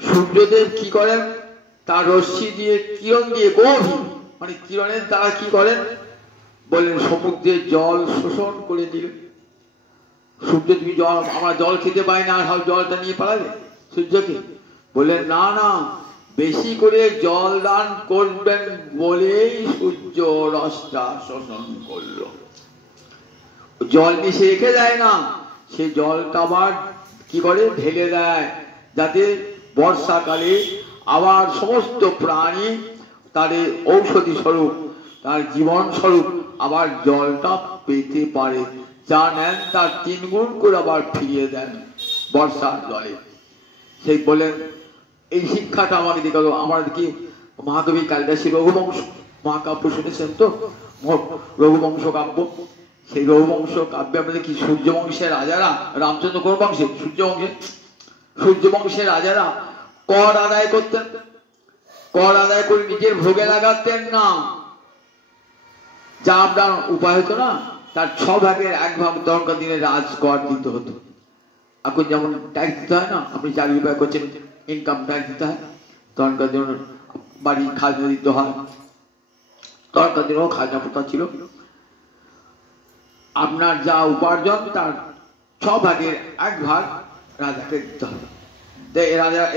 সূর্যদেব কি করেন? তার রশ্মি দিয়ে কিরণ দিয়ে গভীর, মানে কিরণের দ্বারা কি করেন? বলেন সমুদ্রের জল শোষণ করে দিলেন। সূর্য তুমি জল, আমরা জল খেতে পাই না, আর জলটা নিয়ে পালাবে সূর্যকে? বললেন না না, বেশি করে জল দান করবেন বলেই সূর্য রসটা শোষণ করলো। জল মিশে রেখে দেয় না, সে জলটা আবার কি করে ঢেলে দেয়, যাতে বর্ষাকালে আবার সমস্ত প্রাণী তার ঔষধি স্বরূপ, তার জীবন স্বরূপ আবার জলটা পেতে পারে। যা নেন তার 3 গুণ করে আবার ফিরিয়ে দেন বর্ষার জলে। সেই বলেন এই শিক্ষাটা আমাকে দেখালো। আমার কি মহাকবি কালিদাসী রঘুবংশ মহাকাব্য শুনেছেন তো? রঘুবংশ কাব্য, সেই রঘুবংশ কাব্যে আমরা দেখি সূর্যবংশের রাজারা, রামচন্দ্র কোন বংশে? সূর্যবংশের রাজারা কর আদায় করতেন, কর আদায় করে নিজের ভোগে লাগাতেন না। যা আপনার উপায় হতো না, তার 6 ভাগের 1 ভাগ তখনকার দিনে রাজকর দিতে হতো। এখন যেমন ট্যাক্স দিতে হয় না, আপনি 4 উপায় করছেন, ইনকাম ট্যাক্স দিতে হয়, তখনকার দিন বাড়ি খাজনা দিতে হয়, তখনকার দিনেও খাজনা প্রথা ছিল। আপনার যা উপার্জন তার 6 ভাগের 1 ভাগ রাজাকে দিতে হবে।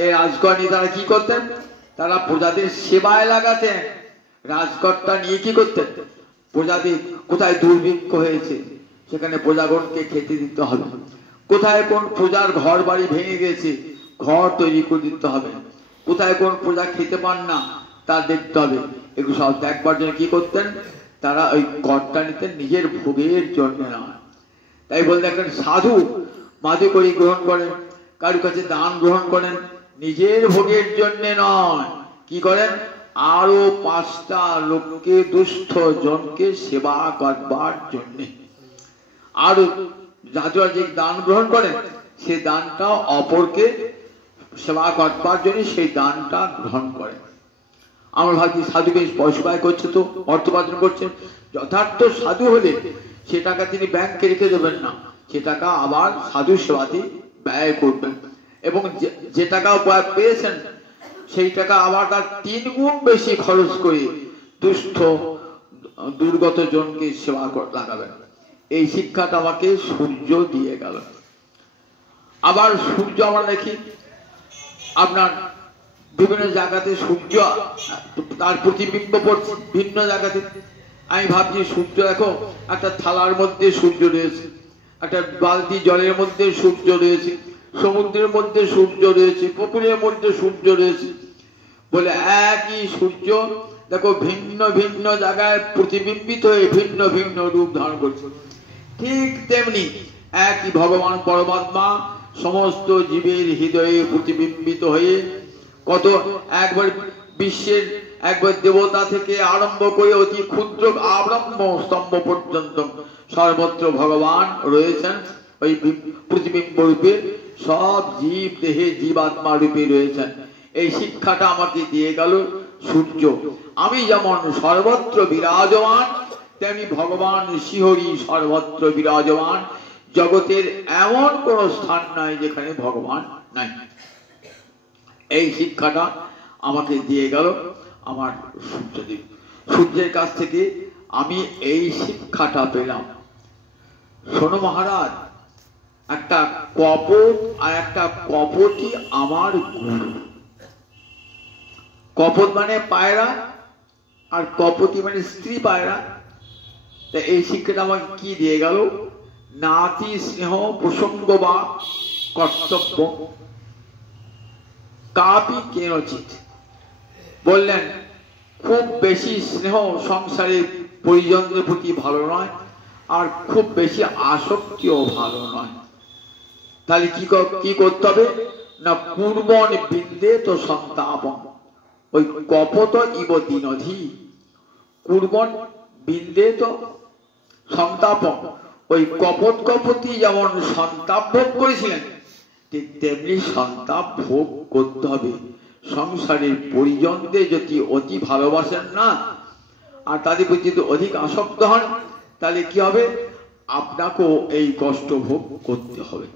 এই রাজকর নিয়ে তারা কি করতেন? তারা প্রজাদের সেবায় লাগাতেন। রাজকরটা নিয়ে কি করতেন? প্রজাদের কোথায় দুর্ভিক্ষ হয়েছে সেখানে প্রজাগণকে খেতে দিতে হবে, কোথায় কোন প্রজার ঘর বাড়ি ভেঙে গেছে ঘর তৈরি করে দিতে হবে, কোথায় কোন প্রজা খেতে পান না তা দেখতে হবে। এগুলো সব দেখবার জন্য কি করতেন? তারা ওই করটা নিতেন নিজের ভোগের জন্য না। তাই বলতে একটা সাধু মাদু করি গ্রহণ করেন, কারো কাছে দান গ্রহণ করেন, নিজের ভোগের জন্য নয়। কি করেন? আরো 5টা লোককে, দুস্থ জনকে সেবা করবার জন্য। আরো রাজা যে দান গ্রহণ করেন, সেই দানটা অপরকে সেবা করবার জন্য সেই দানটা গ্রহণ করেন। আমরা ভাবছি সাধুকে পয়সা ব্যয় করছে, তো অর্থ উপার্জন করছে। যথার্থ সাধু হলে সে টাকা তিনি ব্যাংকে রেখে দেবেন না, সে টাকা আবার সাধু সেবাতে ব্যয় করবেন, এবং যে টাকা পেয়েছেন সেই টাকা আবার তার 3 গুণ বেশি খরচ করে দুস্থ দুর্গত জনকে সেবা লাগাবেন। এই শিক্ষাটা আমাকে সূর্য দিয়ে গেল। আবার সূর্য আমরা দেখি আপনার বিভিন্ন জায়গাতে সূর্য তার প্রতিবিম্ব পড়ছে ভিন্ন জায়গাতে। আমি ভাবছি সূর্য দেখো, একটা থালার মধ্যে সূর্য রয়েছে, একটা বালতি জলের মধ্যে সূর্য রয়েছে, সমুদ্রের মধ্যে সূর্য রয়েছে, পুকুরের মধ্যে সূর্য রয়েছে। বলে একই সূর্য দেখো ভিন্ন ভিন্ন জায়গায় প্রতিবিম্বিত হয়ে ভিন্ন ভিন্ন রূপ ধারণ করছে। ঠিক তেমনি একই ভগবান পরমাত্মা সমস্ত জীবের হৃদয়ে প্রতিবিম্বিত হয়ে কত একবার বিশ্বের একবার দেবতা থেকে আরম্ভ করে অতি ক্ষুদ্র আব্রহ্ম স্তম্ভ পর্যন্ত সর্বত্র ভগবান রয়েছেন। ওই প্রতিবিম্ব রূপে সব জীব দেহে জীবাত্মা রূপে রয়েছেন। এই শিক্ষাটা আমাকে দিয়ে গেল সূর্য। আমি যেমন সর্বত্র বিরাজমান, তেমনি ভগবান শ্রীহরি সর্বত্র বিরাজমান। জগতের এমন কোন স্থান নাই যেখানে ভগবান নাই। এই শিক্ষাটা আমাকে দিয়ে গেল আমার সূর্যদেব। সূর্যের কাছ থেকে আমি এই শিক্ষাটা পেলাম। শোনো মহারাজ, একটা কপট আর একটা কপটি আমার গুরু। কপট মানে পায়রা আর কপটি মানে স্ত্রী পায়রা। তা এই শিক্ষাটা আমাকে কি দিয়ে গেল? নাতি স্নেহ প্রসঙ্গ বা কর্তব্য কাপি কেনচিত। বললেন খুব বেশি স্নেহ সংসারের পরিজনদের প্রতি ভালো নয়, আর খুব বেশি আসক্তিও ভালো নয়। তাহলে কি করতে হবে না, কুর্বন বিন্দে তো সন্তাপম। ওই কপট ইব দিনধি, কুর্বন বিন্দে তো সন্তাপম। ওই কপতি যেমন সন্তাপ ভোগ করেছিলেন, ঠিক তেমনি সন্তাপ ভোগ করতে হবে। সংসারের পরিজনদের যদি অতি ভালোবাসেন না আর তাদের প্রতি যদি অধিক আসক্ত হন, তাহলে কি হবে? আপনাকেও এই কষ্ট ভোগ করতে হবে।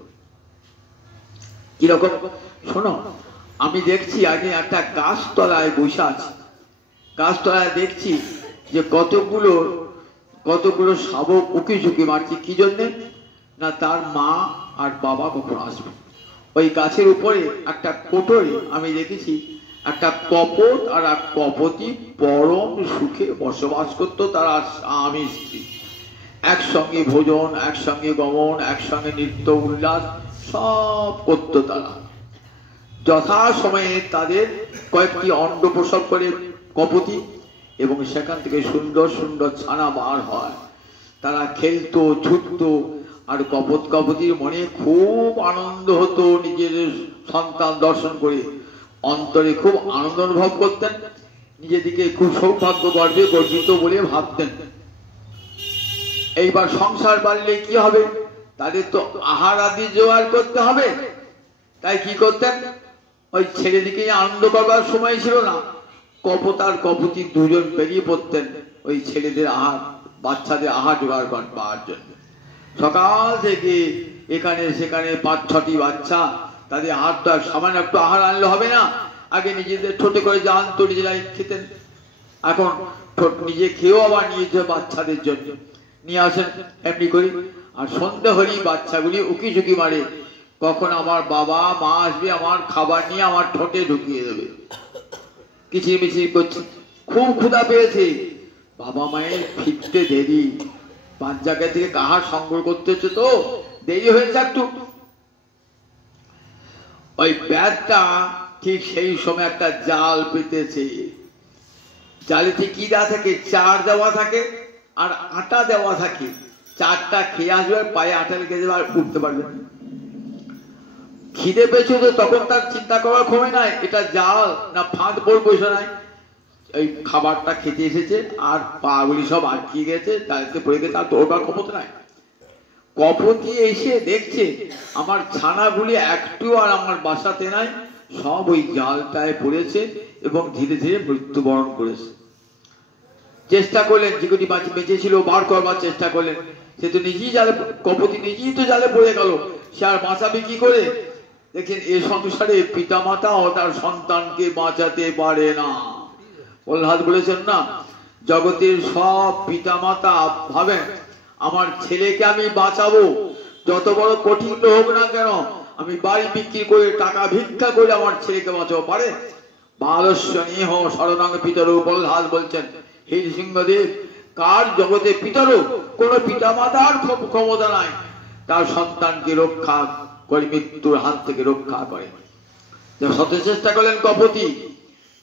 কিরকম শোনো, আমি দেখছি আগে একটা গাছতলায় বসে আছি। গাছতলায় দেখছি যে কতগুলো শাবক উকি ঝুঁকি মারছে। কি জন্যে না, তার মা আর বাবা কখন আসবে। ওই গাছের উপরে একটা কোটরে আমি দেখেছি একটা কপট আর এক কপতি পরম সুখে বসবাস করতো। তারা স্বামী স্ত্রী একসঙ্গে ভোজন, একসঙ্গে গমন, একসঙ্গে নৃত্য উল্লাস সব করতো। তারা যথা সময়ে তাদের কয়েকটি অন্ড প্রসব করে কপতি, এবং সেখান থেকে সুন্দর সুন্দর ছানা বার হয়। তারা খেলতো, ছুটতো, আর কপতির মনে খুব আনন্দ হতো নিজের সন্তান দর্শন করে। অন্তরে খুব আনন্দ অনুভব করতেন, নিজেদিকে খুব সৌভাগ্য গর্বিত বলে ভাবতেন। এইবার সংসার বাড়লে কি হবে, তাদের তো আহার আদি জোগাড় করতে হবে। তাই কি করতেন, ওই ছেলেদিকে আনন্দ করবার সময় ছিল না, কপত আর কপতি দুজন বেরিয়ে পড়তেন ওই ছেলেদের আহার, বাচ্চাদের আহার জোগাড় পাওয়ার জন্য। সকাল থেকে এখানে সেখানে 5-6টি বাচ্চা, তাদের আহারটা সামান্য একটু আহার আনলে হবে না। আগে নিজেদের ছোট করে জানতো, নিজেরাই খেতেন। এখন নিজে খেয়েও আবার নিয়ে যেত বাচ্চাদের জন্য, নিয়ে আসেন এমনি করি। আর সন্ধ্যা হলেই বাচ্চাগুলি উকি ঝুঁকি মারে, কখন আমার বাবা মা আসবে আমার খাবার নিয়ে আমার ঠোঁটে ঢুকিয়ে দেবে। কিচিরমিচির করছে, খুব ক্ষুধা পেয়েছে। বাবা মায়ের ফিরতে দেরি, 5 জায়গা থেকে কাহার সংগ্রহ করতে হচ্ছে, তো দেরি হয়েছে একটু। ওই ব্যাগটা ঠিক সেই সময় একটা জাল পেতেছে। জালেতে কি দেওয়া থাকে, চার দেওয়া থাকে আর আটা দেওয়া থাকে। চারটা খেয়ে আসবে, পায়ে আটা লেগে যাবে, আর উঠতে পারবে না। খিদে পেয়েছে তো তখন তার চিন্তা করার ক্ষমতা নাই, এটা জাল না ফাঁদ পড়বো নাই। ওই খাবারটা খেতে এসেছে আর পা গুলি সব আটকে গেছে, তাতে পড়ে গেছে, আর তোরবার ক্ষমতা নাই। কপতি এসে দেখছে আমার ছানাগুলি একটু আর আমার বাসাতে নাই, সব ওই জালটায় পড়েছে এবং ধীরে ধীরে মৃত্যুবরণ করেছে। চেষ্টা করলেন, যেগুলি বেঁচে ছিল বার করবার চেষ্টা করলেন, সে তো নিজেই জালে, কপতি নিজেই তো জালে পড়ে গেল, সে আর বাঁচাবে কি করে? দেখেন, এ সংসারে পিতামাতা ও তার সন্তানকে বাঁচাতে পারে না। প্রহ্লাদ বলেছেন না, জগতের সব পিতামাতা ভাবেন আমার ছেলেকে আমি বাঁচাবো, যত বড় কঠিন হোক না কেন আমি বাড়ি বিক্রি করে টাকা ভিক্ষা করে আমার ছেলেকে বাঁচাবো। পারে? বালস্য নিহ শরণাং পিতরু। প্রহ্লাদ বলছেন, হে সিংহদেব, কার জগতে পিতরু? কোন পিতামাতার ক্ষমতা নাই তার সন্তানকে রক্ষা করে, মৃত্যুর হাত থেকে রক্ষা করে। শত চেষ্টা করলেন কপতি,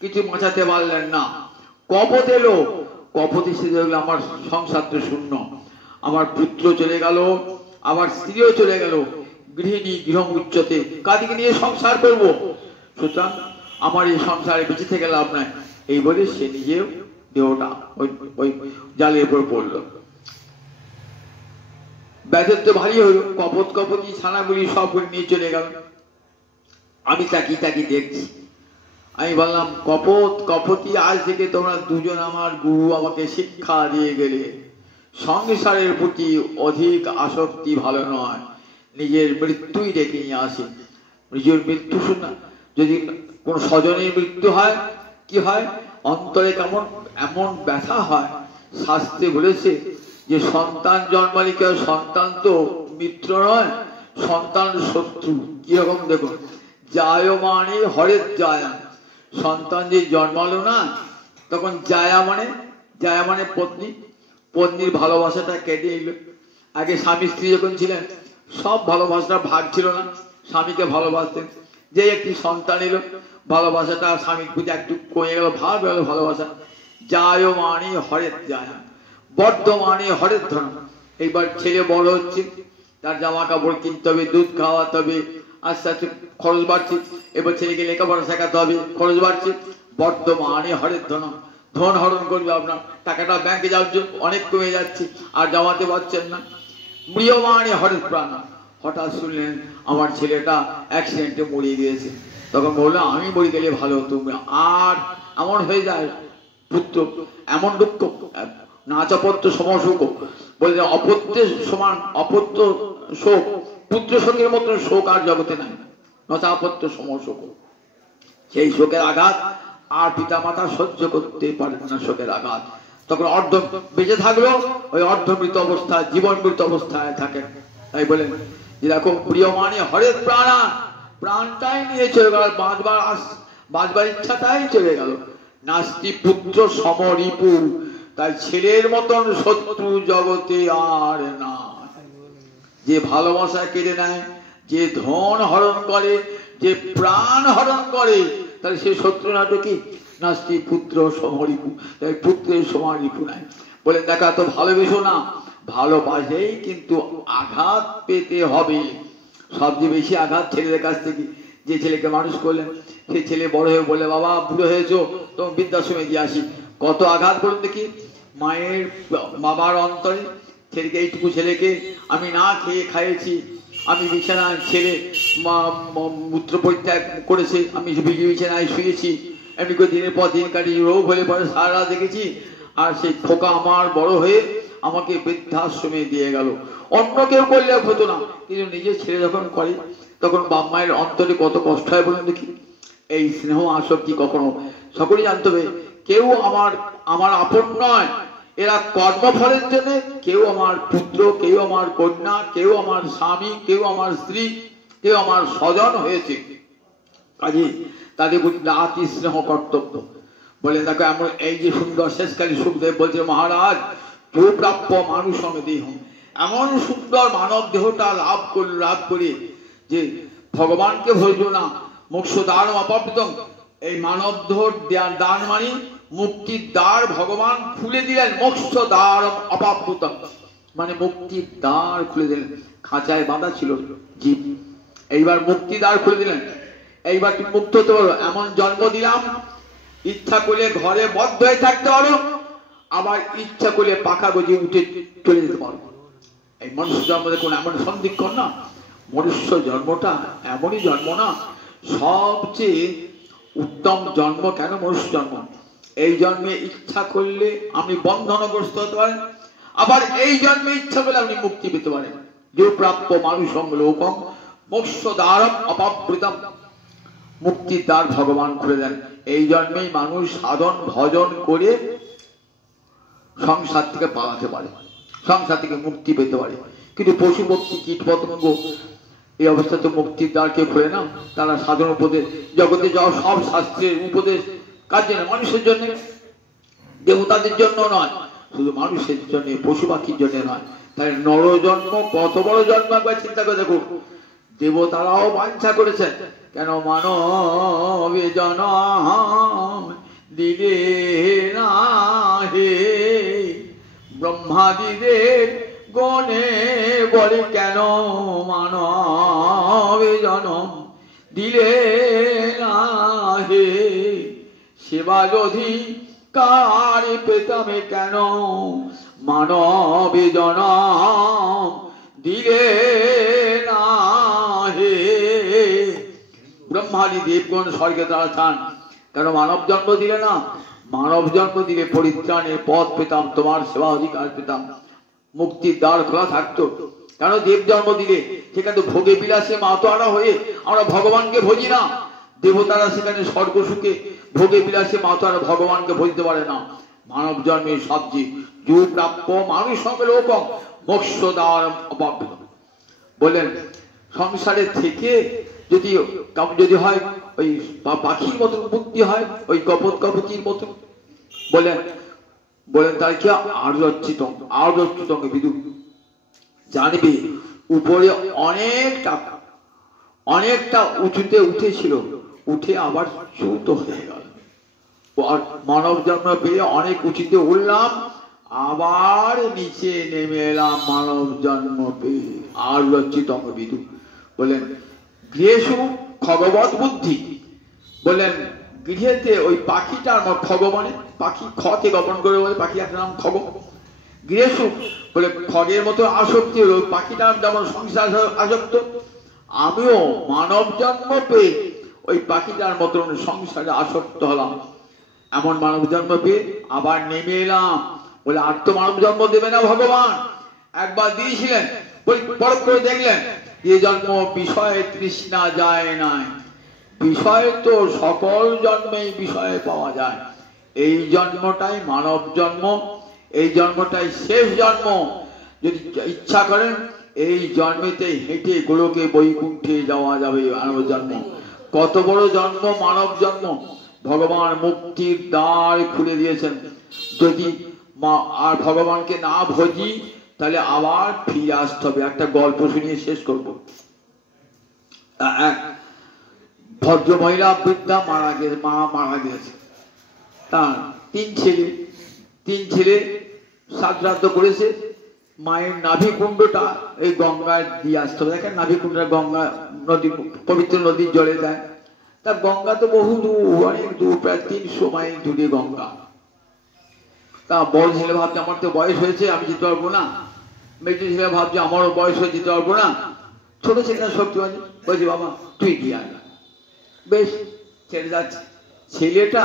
কিছু বাঁচাতে পারলেন না। কপত এলো, কপতি সে দেখলো আমার সংসার তো শূন্য, আমার পুত্র চলে গেল, আমার স্ত্রীও চলে গেল, গৃহিণী গৃহ উচ্চতে, কাদিকে নিয়ে সংসার করবো, সুতরাং আমার এই সংসারে বেঁচে থেকে লাভ নাই। এই বলে সে নিজেও দেহটা ওই জালের উপর পড়ল। ব্যাধের তো ভারী হইল, কপত কপতি ছানাগুলি সব নিয়ে চলে গেল। আমি তাকি দেখছি। আমি বললাম, কপত কপতি, আজ থেকে তোমরা দুজন আমার গুরু, আমাকে শিক্ষা দিয়ে গেলে সংসারের প্রতি অধিক আসক্তি ভালো নয়, নিজের মৃত্যুই ডেকে নিয়ে আসে। নিজের মৃত্যু শুনে যদি কোন স্বজনের মৃত্যু হয়, কি হয় অন্তরে কেমন এমন ব্যথা হয়। শাস্ত্রে বলেছে যে সন্তান জন্মালে কেউ, সন্তান তো মিত্র নয়, সন্তান শত্রু। কিরকম দেখুন, জায় মানে হরের জায়া, সন্তান যে জন্মালো না, তখন জায়া মানে পত্নী, পত্নীর ভালোবাসাটা কেটে এলো। আগে স্বামী স্ত্রী যখন ছিলেন সব ভালোবাসাটা ভাগ ছিল না, স্বামীকে ভালোবাসতেন। যে একটি সন্তান এলো, ভালোবাসাটা স্বামীর প্রতি একটু কমে গেল, ভাব গেল ভালোবাসা। যায় মানে হরের জায়া, বর্ধমানে হরের ধন। এইবার ছেলে বড় হচ্ছে, তার জামা কাপড় কিনতে হবে, দুধ খাওয়াতে হবে, আস্তে আস্তে খরচ বাড়ছে। এবার ছেলেকে লেখাপড়া শেখাতে হবে, খরচ বাড়ছে। বর্ধমানে হরের ধন, ধন হরণ করবে আপনার, টাকাটা ব্যাংকে যাচ্ছে, অনেক কমে যাচ্ছে, আর জমাতে পারছেন না। মৃয়মানে হরের প্রাণ। হঠাৎ শুনলেন আমার ছেলেটা অ্যাক্সিডেন্টে মরে গিয়েছে। তখন বললো, আমি মরে গেলে ভালো হতো। আর এমন হয়ে যায় পুত্র, এমন দুঃখ, নাচাপত্য সমসুখ বলে, অপত্যের সমান অপত্য শোক, পুত্র শোকের মতো শোক আর জগতে নাই। নাচাপত্য সমসুখ, সেই শোকের আঘাত আর পিতা মাতা সহ্য করতে পারেন না, শোকের আঘাত। তখন অর্ধ বেঁচে থাকলো, ওই অর্ধমৃত অবস্থায়, জীবন মৃত অবস্থায় থাকেন। তাই বলেন যে দেখো, প্রিয় মানে হরের প্রাণা, প্রাণটাই নিয়ে চলে গেল, বাঁচবার ইচ্ছাটাই চলে গেল। নাস্তি পুত্র সমরিপু, তাই ছেলের মতন শত্রু জগতে আর না। যে ভালোবাসা কেড়ে নেয়, যে ধন হরণ করে, যে প্রাণ হরণ করে, তাহলে সে শত্রু নাটো কি? নাস্তি পুত্র সমরিপু, তাই পুত্রের সমান রিপু নাই। বলে দেখা তো ভালোবেসো না, ভালোবাসেই কিন্তু আঘাত পেতে হবে। সবচেয়ে বেশি আঘাত ছেলেদের কাছ থেকে। যে ছেলেকে মানুষ করলেন, সেই ছেলে বড় হয়ে বলে, বাবা বুড়ো হয়েছো, তোমার বৃদ্ধাশ্রমে দিয়ে আসি। কত আঘাত বলুন দেখি মায়ের, বাবার অন্তরে। ছেলেকে, এইটুকু ছেলেকে আমি না খেয়ে খাইয়েছি, আমি বিছানায়, ছেলে মূত্র পরিত্যাগ করেছে, আমি বিছানায় শুয়েছি, এমনি করে দিনের পর দিন কাটিয়ে রোগ হলে পরে সারা দেখেছি। আর সেই খোকা আমার বড় হয়ে আমাকে বৃদ্ধাশ্রমে দিয়ে গেল। অন্য কেউ করলে হতো না, কিন্তু নিজের ছেলে যখন করে, তখন বাপ মায়ের অন্তরে কত কষ্ট হয় বলুন দেখি। এই স্নেহ আসক্তি কখনো, সকলেই জানতে হবে, কেউ আমার আপন নয়। এরা কর্মফলের জন্য, কেউ আমার পুত্র, কেউ আমার কন্যা, কেউ আমার স্বামী, কেউ আমার স্ত্রী, কেউ আমার স্বজন হয়েছে। কাজে তাদের প্রতি আতি স্নেহ কর্তব্য। বলে দেখো, এমন এই যে সুন্দর শেষকালী সুখদেব বলছে, মহারাজ প্রাপ্য মানুষ দেহ, এমন সুন্দর মানব দেহটা লাভ করে যে ভগবানকে ভজল না, মোক্ষ দ্বার অপাবৃতম। এই মানব দেহ দান মানে মুক্তির দ্বার ভগবান খুলে দিলেন। মোক্ষ দ্বার অপাবৃতম মানে মুক্তির দ্বার খুলে দিলেন। খাঁচায় বাঁধা ছিল জীব, এইবার মুক্তি দ্বার খুলে দিলেন। এইবার তুমি মুক্ত হতে পারো। এমন জন্ম দিলাম, ইচ্ছা করলে ঘরে বদ্ধ হয়ে থাকতে পারো, আবার ইচ্ছা করলে পাখা গজিয়ে উঠে চলে যেতে পারো। এই মনুষ্য জন্ম দেখুন এমন সন্ধিক্ষণ না, মনুষ্য জন্মটা এমনই জন্ম না, সবচেয়ে উত্তম জন্ম। কেন মনুষ্য জন্ম? এই জন্মে ইচ্ছা করলে আপনি বন্ধনগ্রস্ত হতে পারেন, আবার এই জন্মে ইচ্ছা করলে আপনি মুক্তি পেতে পারেন। যে প্রাপ্য মানুষম লোকম মোক্ষ দ্বারম অপাবৃতম, মুক্তির দ্বার ভগবান খুলে দেন। এই জন্মেই মানুষ সাধন ভজন করে সংসার থেকে পালাতে পারে, সংসার থেকে মুক্তি পেতে পারে। কিন্তু পশু পক্ষী কীট পতঙ্গ এই অবস্থাতে মুক্তির দ্বার কেউ খোলে না। তারা সাধন উপদেশ, জগতে যাওয়া সব শাস্ত্রের উপদেশ কার জন্য? মানুষের জন্য, দেবতাদের জন্য নয়, শুধু মানুষের জন্য, পশু পাখির জন্য নয়। তাই নরজন্ম কত বড় জন্ম, একবার চিন্তা করে দেখো। দেবতারাও বাঞ্ছা করেছেন, কেন মানবে জনম দিলে না হে, ব্রহ্মাদিদের গণে বলে কেন মানবে জনম দিলে না হে। সেবা যদি কার পেতামে কেন মানবে জনম দিলে না হে। ব্রহ্মাদি দেবগণ স্বর্গে তারা চান কেন মানব জন্ম দিলে না? মানব জন্ম দিলে পরিত্রাণের পথ পেতাম, তোমার সেবা অধিকার পেতাম, মুক্তির দ্বার খোলা থাকতো। কেন দেব জন্ম দিলে সেখানে ভোগে বিলাসে মাতোয়ারা হয়ে আমরা ভগবানকে ভজি না। দেবতারা সেখানে স্বর্গ সুখে ভোগে বিলাসে মাতোয়ারা ভগবানকে ভজিতে পারে না। মানব জন্মের সবচেয়ে যুগ প্রাপ্য মানুষ সঙ্গে লোক মোক্ষ দেওয়ার অভাব। বললেন সংসারে থেকে যদি যদি হয় ওই পাখির মতন মুক্তি হয়, ওই কপত কপতির মতন, বলেন তার কি আর্যচ্যুত বিদু জানবে উপরে অনেকটা উঁচুতে উঠেছিল, উঠে আবার চ্যুত হয়ে গেল। মানব জন্ম পেয়ে অনেক উঁচুতে উঠলাম, আবার নিচে নেমে এলাম মানব জন্ম পেয়ে আর্যচ্যুত বিদু। বলেন গৃহেশু খগবৎ বুদ্ধি। বললেন গৃহেতে ওই পাখিটার খগ মানে পাখি, খতে গপন করে বলে পাখি একটা নাম খগ। গৃহেশু বলে খগের মতো আসক্তি হলো, পাখিটার যেমন সংসার আসক্ত, আমিও মানব জন্ম পেয়ে ওই পাখিটার মতন সংসারে আসক্ত হলাম। এমন মানব জন্ম পেয়ে আবার নেমে এলাম। বলে আর তো মানব জন্ম দেবে না ভগবান, একবার দিয়েছিলেন, পরখ করে দেখলেন যে জন্ম বিষয়ে তৃষ্ণা যায় নাই। বিষয় তো সকল জন্মেই বিষয়ে পাওয়া যায়, এই জন্মটাই মানব জন্ম, এই জন্মটাই শেষ জন্ম। যদি ইচ্ছা করেন এই জন্মেতে হেঁটে গোলকে বৈকুণ্ঠে যাওয়া যাবে। মানব জন্ম কত বড় জন্ম, মানব জন্ম। ভগবান মুক্তির দ্বার খুলে দিয়েছেন। যদি আর ভগবানকে না ভজি তাহলে আবার ফিরে আসতে হবে। একটা গল্প শুনিয়ে শেষ করব। ভদ্র মহিলা বৃদ্ধা মারা গেছে। তার তিন ছেলে শ্রাদ্ধ করেছে। মায়ের নাভি কুণ্ডটা এই গঙ্গায় দিয়ে আসতে হবে। দেখেন নাভি কুণ্ডটা গঙ্গা নদী, পবিত্র নদীর জলে যায়। তা গঙ্গা তো বহু দূর, অনেক দূর, প্রায় 300 মাইল দূরে গঙ্গা। তা বড় ছেলে ভাবছে আমার তো বয়স হয়েছে, আমি যেতে পারবো না। মেজো ছেলে ভাবছে আমারও বয়স হয়ে যেতে পারবো না। ছোট ছেলেটা শক্তিবান বলছে বাবা তুই গিয়ে আয়। বেশ ছেড়ে যাচ্ছে। ছেলেটা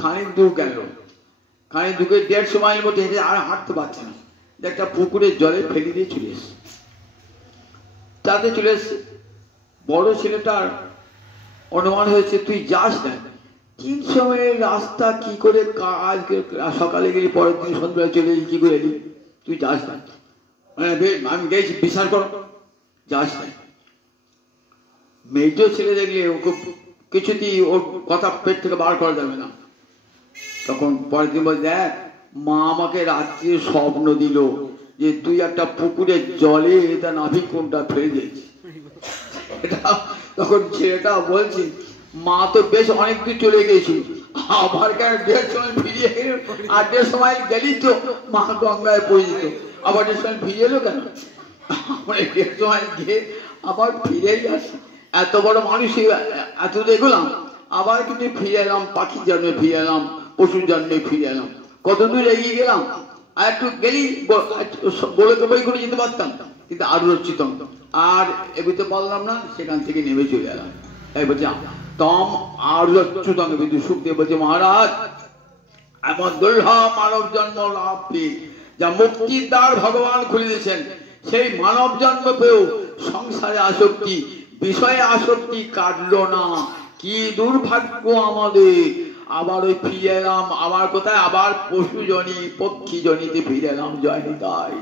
খানিক দূর গেল, খানিক দূরে 150 মাইল মতো হেঁটে আর হাঁটতে পারছে না। একটা পুকুরের জলে ফেলে দিয়ে চলে এসছে। তাতে চলে এসছে। বড় ছেলেটার অনুমান হয়েছে তুই যাস না, 300 মাইল রাস্তা কি করে, আজকে সকালে গেলি, পরের দিন সন্ধ্যায় চলে এলি, কি করে এলি, তুই যাস না। আমি গেছি বিশ্বাস কর, যাস না। মেজো ছেলে দেখলে ওকে কিছুতেই ওর কথা পেট থেকে বার করা যাবে না। তখন পরের দিন বল দেখ মা আমাকে রাত্রে স্বপ্ন দিল যে তুই একটা পুকুরের জলে এটা নাভিকুণ্ডটা ফেলে দিয়েছিস। তখন ছেলেটা বলছে মা তো বেশ অনেক দূর চলে গেছি, আবার কেন 150 মাইল ফিরিয়ে গেল? আর 150 মাইল গেলি তো মা গঙ্গায় পড়ে যেত, আবার 150 মাইল ফিরে এলো কেন? 150 মাইল গিয়ে আবার ফিরেই আসে। এত বড় মানুষ এত দেখলাম, আবার কিন্তু ফিরে এলাম, পাখির জন্মে ফিরে এলাম, পশুর জন্মে ফিরে এলাম। কত দূর এগিয়ে গেলাম, আর একটু গেলি বলে তো বই করে যেতে পারতাম, কিন্তু আরো রচিত আর এগোতে পারলাম না, সেখান থেকে নেমে চলে এলাম। এই বলছে তম আর কিন্তু সুখদেব বলছে মহারাজ এমন দুর্লভ মানব জন্ম লাভ পেয়ে যা মুক্তির দ্বার ভগবান খুলে দিয়েছেন, সেই মানব জন্ম পেয়েও সংসারে আসক্তি, বিষয়ে আসক্তি কাটলো না। কি দুর্ভাগ্য আমাদের। আবার ওই ফিরে এলাম, আবার কোথায়, আবার পশু জনি পক্ষী জনিতে ফিরে এলাম। জয় নিতাই।